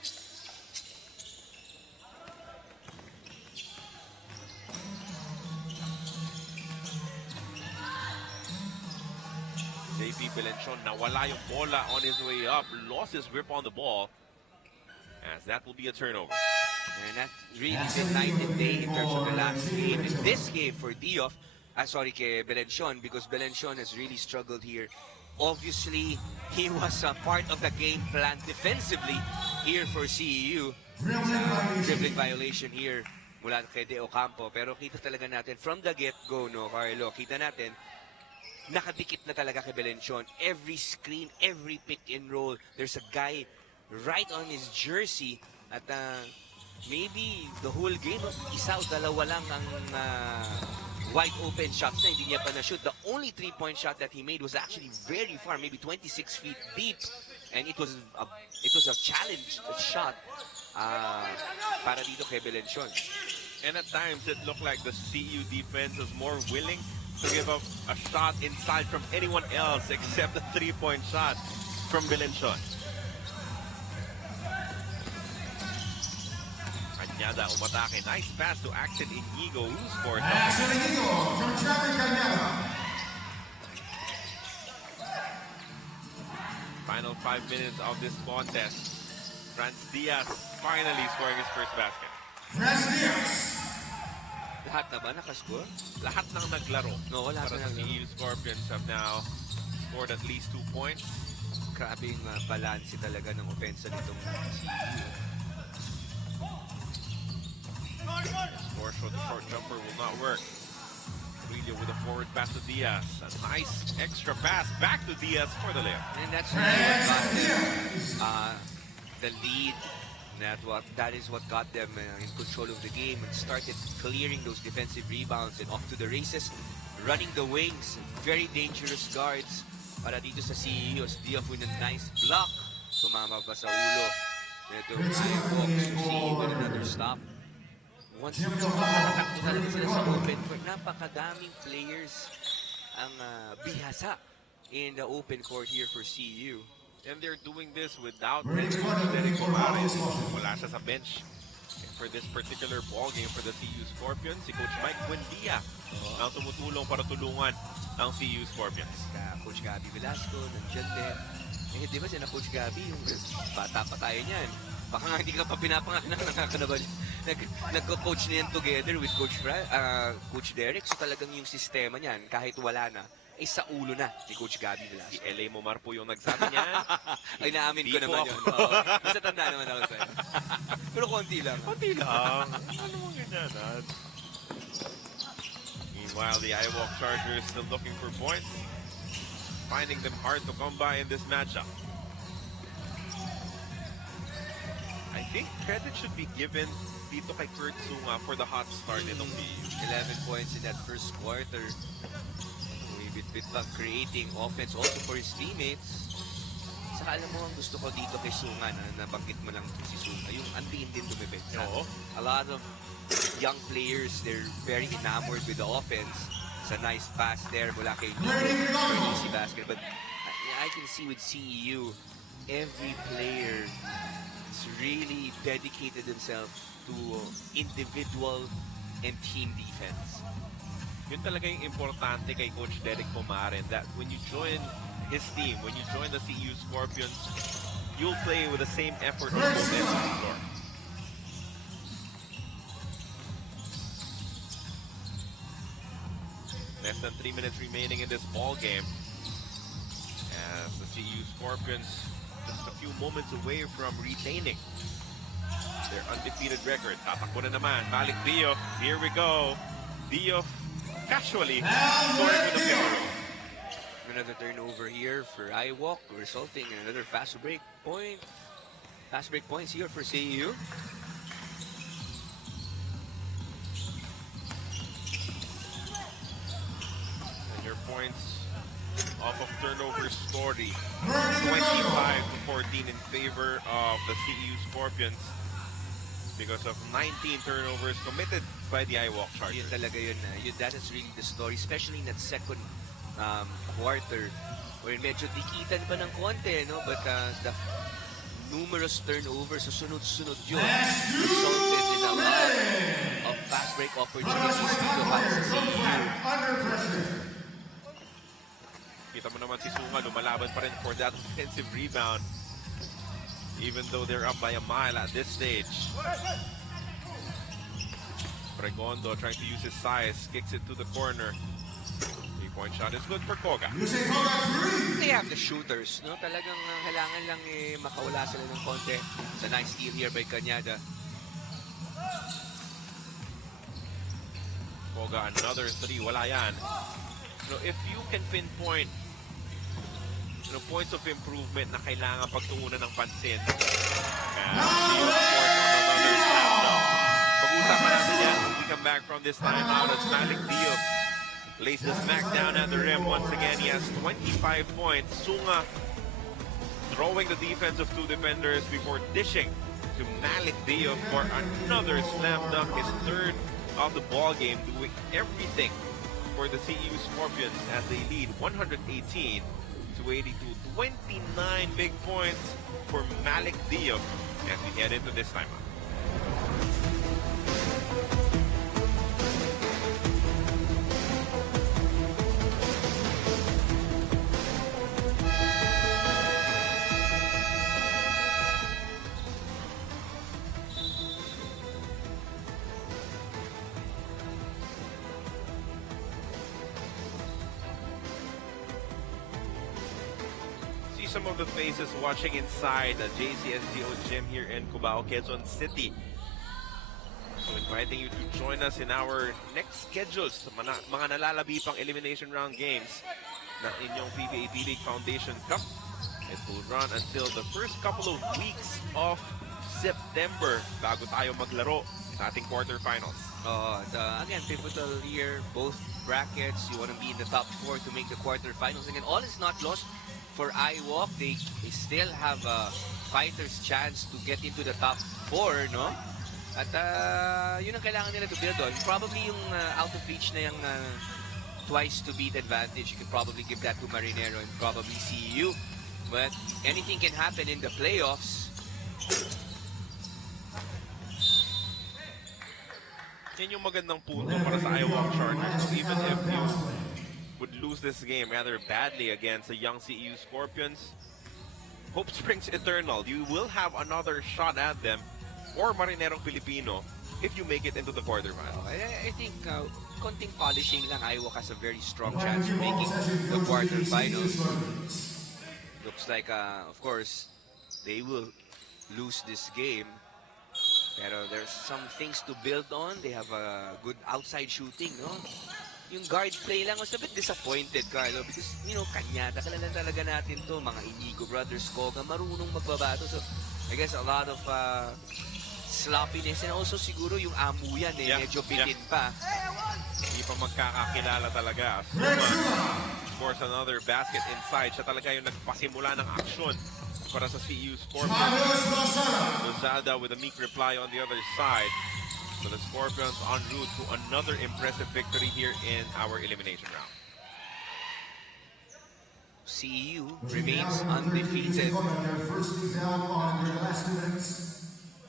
JP Belenchon nawala yung bola on his way up, lost his grip on the ball, as that will be a turnover. And that really been night and day in terms of the last game. In this game for Diof, kay Belenchon, because Belenchon has really struggled here. Obviously, he was a part of the game plan defensively here for CEU. Dribbling violation here mula kay De Ocampo. Pero kita talaga natin from the get-go, no, Carlo, kita natin, nakadikit na talaga kay Belenchon. Every screen, every pick and roll, there's a guy right on his jersey. At maybe the whole game, isa o dalawa lang ang wide open shots na hindi niya pa na-shoot. The only 3-point shot that he made was actually very far, maybe 26 feet deep. And it was a challenge shot para dito kay Belenchon. And at times, it looked like the CU defense was more willing to give up a shot inside from anyone else except the 3-point shot from Belenchon. Cañada umatake. Nice pass to Axel Inigo, who scored. Axel Inigo from Traffic Cañada. Final 5 minutes of this contest. Franz Diaz finally scoring his first basket. Franz Diaz. Lahat na ba nakascore? Lahat ng naglaro. No, lahat para na sa naglaro. CEU Scorpions have now scored at least 2 points. Grabing balance talaga ng opensa nitong CEU. Score shot, the short jumper will not work. Murillo with a forward pass to Diaz. A nice extra pass back to Diaz for the layup. And that's really what got them the lead. That is what got them in control of the game and started clearing those defensive rebounds and off to the races, running the wings. Very dangerous guards para dito sa CEU. Diof with a nice block. Sumama pa sa ulo. Ito, iWalk, CEU with another stop. Once nakatakbo talaga sila sa open court, napakadaming players ang bihasa in the open court here for CEU. And they're doing this without Derek Morales. Wala siya sa bench for this particular ball game for the CEU Scorpions. Si Coach Mike Buendia ang tumutulong para tulungan ang CEU Scorpions. Coach Gabby Velasco, nandiyan din. Eh, di ba siya na Coach Gabby, yung bata pa tayo niyan. Baka nga hindi ka pa pinapanganak, nakakanaban. Nagko-coach niyan together with Coach Derek. So talagang yung sistema niyan, kahit wala na, ay sa ulo na ni Coach Gabby Velasco. Si LA Momar po yung nagsabi niyan. Ay, naamin ko naman yun. Basta tanda naman ako sa'yo. Pero konti lang. Konti lang. Ano mong ganyan, ha? Meanwhile, the iWalk Chargers still looking for points. finding them hard to come by in this matchup. I think credit should be given dito kay Kurt Sunga for the hot start nitong CEU. 11 points in that first quarter. Bit creating offense also for his teammates. Saka alam mo, ang gusto ko dito kay Sunga na nabanggit mo lang si Sunga, yung andiin din dumibenta. A lot of young players, they're very enamored with the offense. It's a nice pass there mula kay Nico. Easy basket. But I can see with CEU, every player has really dedicated themselves to individual and team defense. Yun talaga yung importante kay Coach Derek Pumaren, that when you join his team, when you join the CEU Scorpions, you'll play with the same effort on both ends of the floor. Less than 3 minutes remaining in this ball game, as the CEU Scorpions just a few moments away from retaining their undefeated record. Tatakbo na naman, Malik Diof, here we go. Diof casually scoring with a field. Another turnover here for iWalk, resulting in another fast break point. Fast break points here for CEU. And your points off of turnover story, 25-14 in favor of the CEU Scorpions, because of 19 turnovers committed by the iWalk Chargers. Yun talaga yun. That is really the story, especially in that second quarter, where medyo dikitan pa ng konti, no? But the numerous turnovers sa sunod-sunod yun resulted in a lot of fast break opportunities dito para sa CEU. Kita mo naman si Sunga, lumalaban pa rin for that offensive rebound, even though they're up by a mile at this stage. Pregondo trying to use his size, kicks it to the corner. 3-point shot is good for Koga. They have the shooters, no? Talagang kailangan lang makawala sila ng konti. It's a nice steal here by Cañada. Koga, another 3, wala yan. So if you can pinpoint points of improvement na kailangan pagtuunan ng pansin, and Diof scores on another slam dunk. Pag-usapan natin yan when we come back from this timeout as Malik Diof lays the smack down at the rim once again. He has 25 points. Sunga throwing the defense of 2 defenders before dishing to Malik Diof for another slam dunk, his 3rd of the ball game, doing everything for the CEU Scorpions as they lead 118-82. 29 big points for Malik Diof as we head into this timeout. Some of the faces watching inside the JCSGO gym here in Cubao, Quezon City. So inviting you to join us in our next schedules, mga nalalabi pang elimination round games ng inyong PBA D-League Foundation Cup. It will run until the first couple of weeks of September bago tayo maglaro sa ating quarterfinals. Again, pivotal year, both brackets. You want to be in the top 4 to make the quarterfinals. And all is not lost for iWalk. They still have a fighter's chance to get into the top 4, no? At yun ang kailangan nila to build on. Probably yung out of reach na yung twice to beat advantage. You can probably give that to Marinero and probably CEU. But anything can happen in the playoffs. Yan yung magandang punto para sa iWalk Chargers. Even if you would lose this game rather badly against the young CEU Scorpions, hope springs eternal. You will have another shot at them or Marinerong Pilipino if you make it into the quarterfinals. I think konting polishing lang, iWalk has a very strong chance of making the quarterfinals. Looks like, of course, they will lose this game. Pero there's some things to build on. They have a good outside shooting, no? yung guard play lang, was a bit disappointed, Carlo, because, Kanyada, kalala talaga natin to, mga Inigo brothers, Koga, marunong magbabato. So, I guess a lot of sloppiness and also siguro yung amuyan medyo bitin pa. Hindi pa magkakakilala talaga. Scores another basket inside. Siya talaga yung nagpasimula ng aksyon para sa CEU Scorpions. Lozada with a meek reply on the other side. So the Scorpions en route to another impressive victory here in our elimination round. CEU remains undefeated.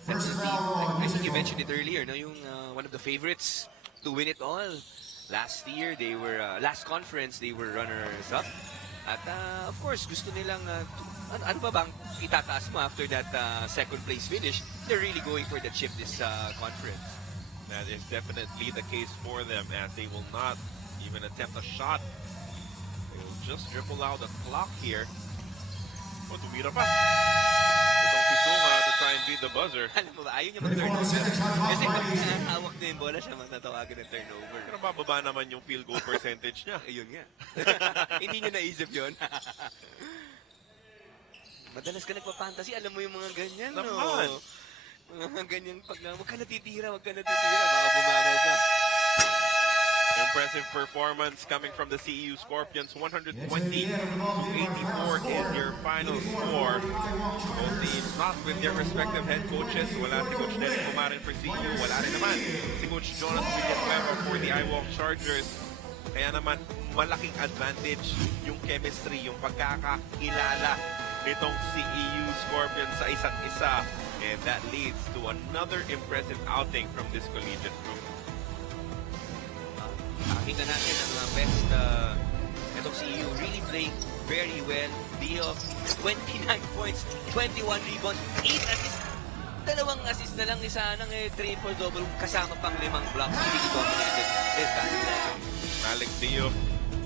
That's the team. I think you mentioned it earlier, no? Yung one of the favorites to win it all. Last year, they were last conference, they were runners-up. At of course, gusto nilang ano ba bang itataas mo after that second place finish? They're really going for the chip this conference. That is definitely the case for them, as they will not even attempt a shot. They will just dribble out the clock here. O, tumira pa. Itong si Sunga to try and beat the buzzer. Alam mo ba, ayaw niya mag-turnover. Kasi pag hawak na yung bola siya, matatawagan ng turnover. Pero bababa naman yung field goal percentage niya. Ayun nga. Hindi niya naisip yun. Madalas ka nagpa-fantasy, alam mo yung mga ganyan, no? Naman. Mga ganyan pag wag ka natitira, baka bumangal ka. Impressive performance coming from the CEU Scorpions. 120 to 84 is your final score. Both teams not with their respective head coaches. Wala si Coach Dennis Pumarin for CEU. Wala rin naman si Coach Jonas Villanueva for the iWalk Chargers. Kaya naman, malaking advantage yung chemistry, yung pagkakakilala nitong CEU Scorpions sa isa't isa. And that leads to another impressive outing from this collegiate group. Nakita natin ang best itong CEU really playing very well. Dio, 29 points, 21 rebounds, 8 assists. Dalawang assist na lang isa ng triple-double kasama pang 5 blocks. Really dominated this basketball. Malik Dio,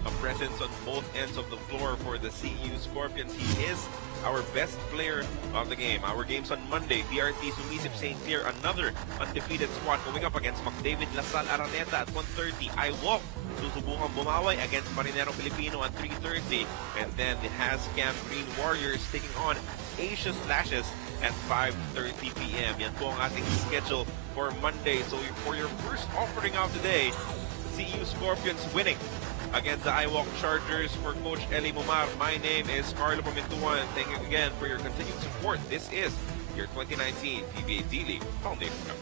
a presence on both ends of the floor for the CEU Scorpions. He is our best player of the game. Our games on Monday, PRT Sumisip St. Clair, another undefeated squad going up against McDavid Lasal Araneta at 1:30. iWalk susubukang bumaway against Marinero Filipino at 3:30. And then the Hascam Green Warriors taking on Asia Slashes at 5:30 p.m. Yan po ang ating schedule for Monday. So for your first offering of the day, the CEU Scorpions winning against the iWalk Chargers. For Coach Eli Mumar, my name is Carlo Pamintuan. Thank you again for your continued support. This is your 2019 PBA D-League Foundation Cup.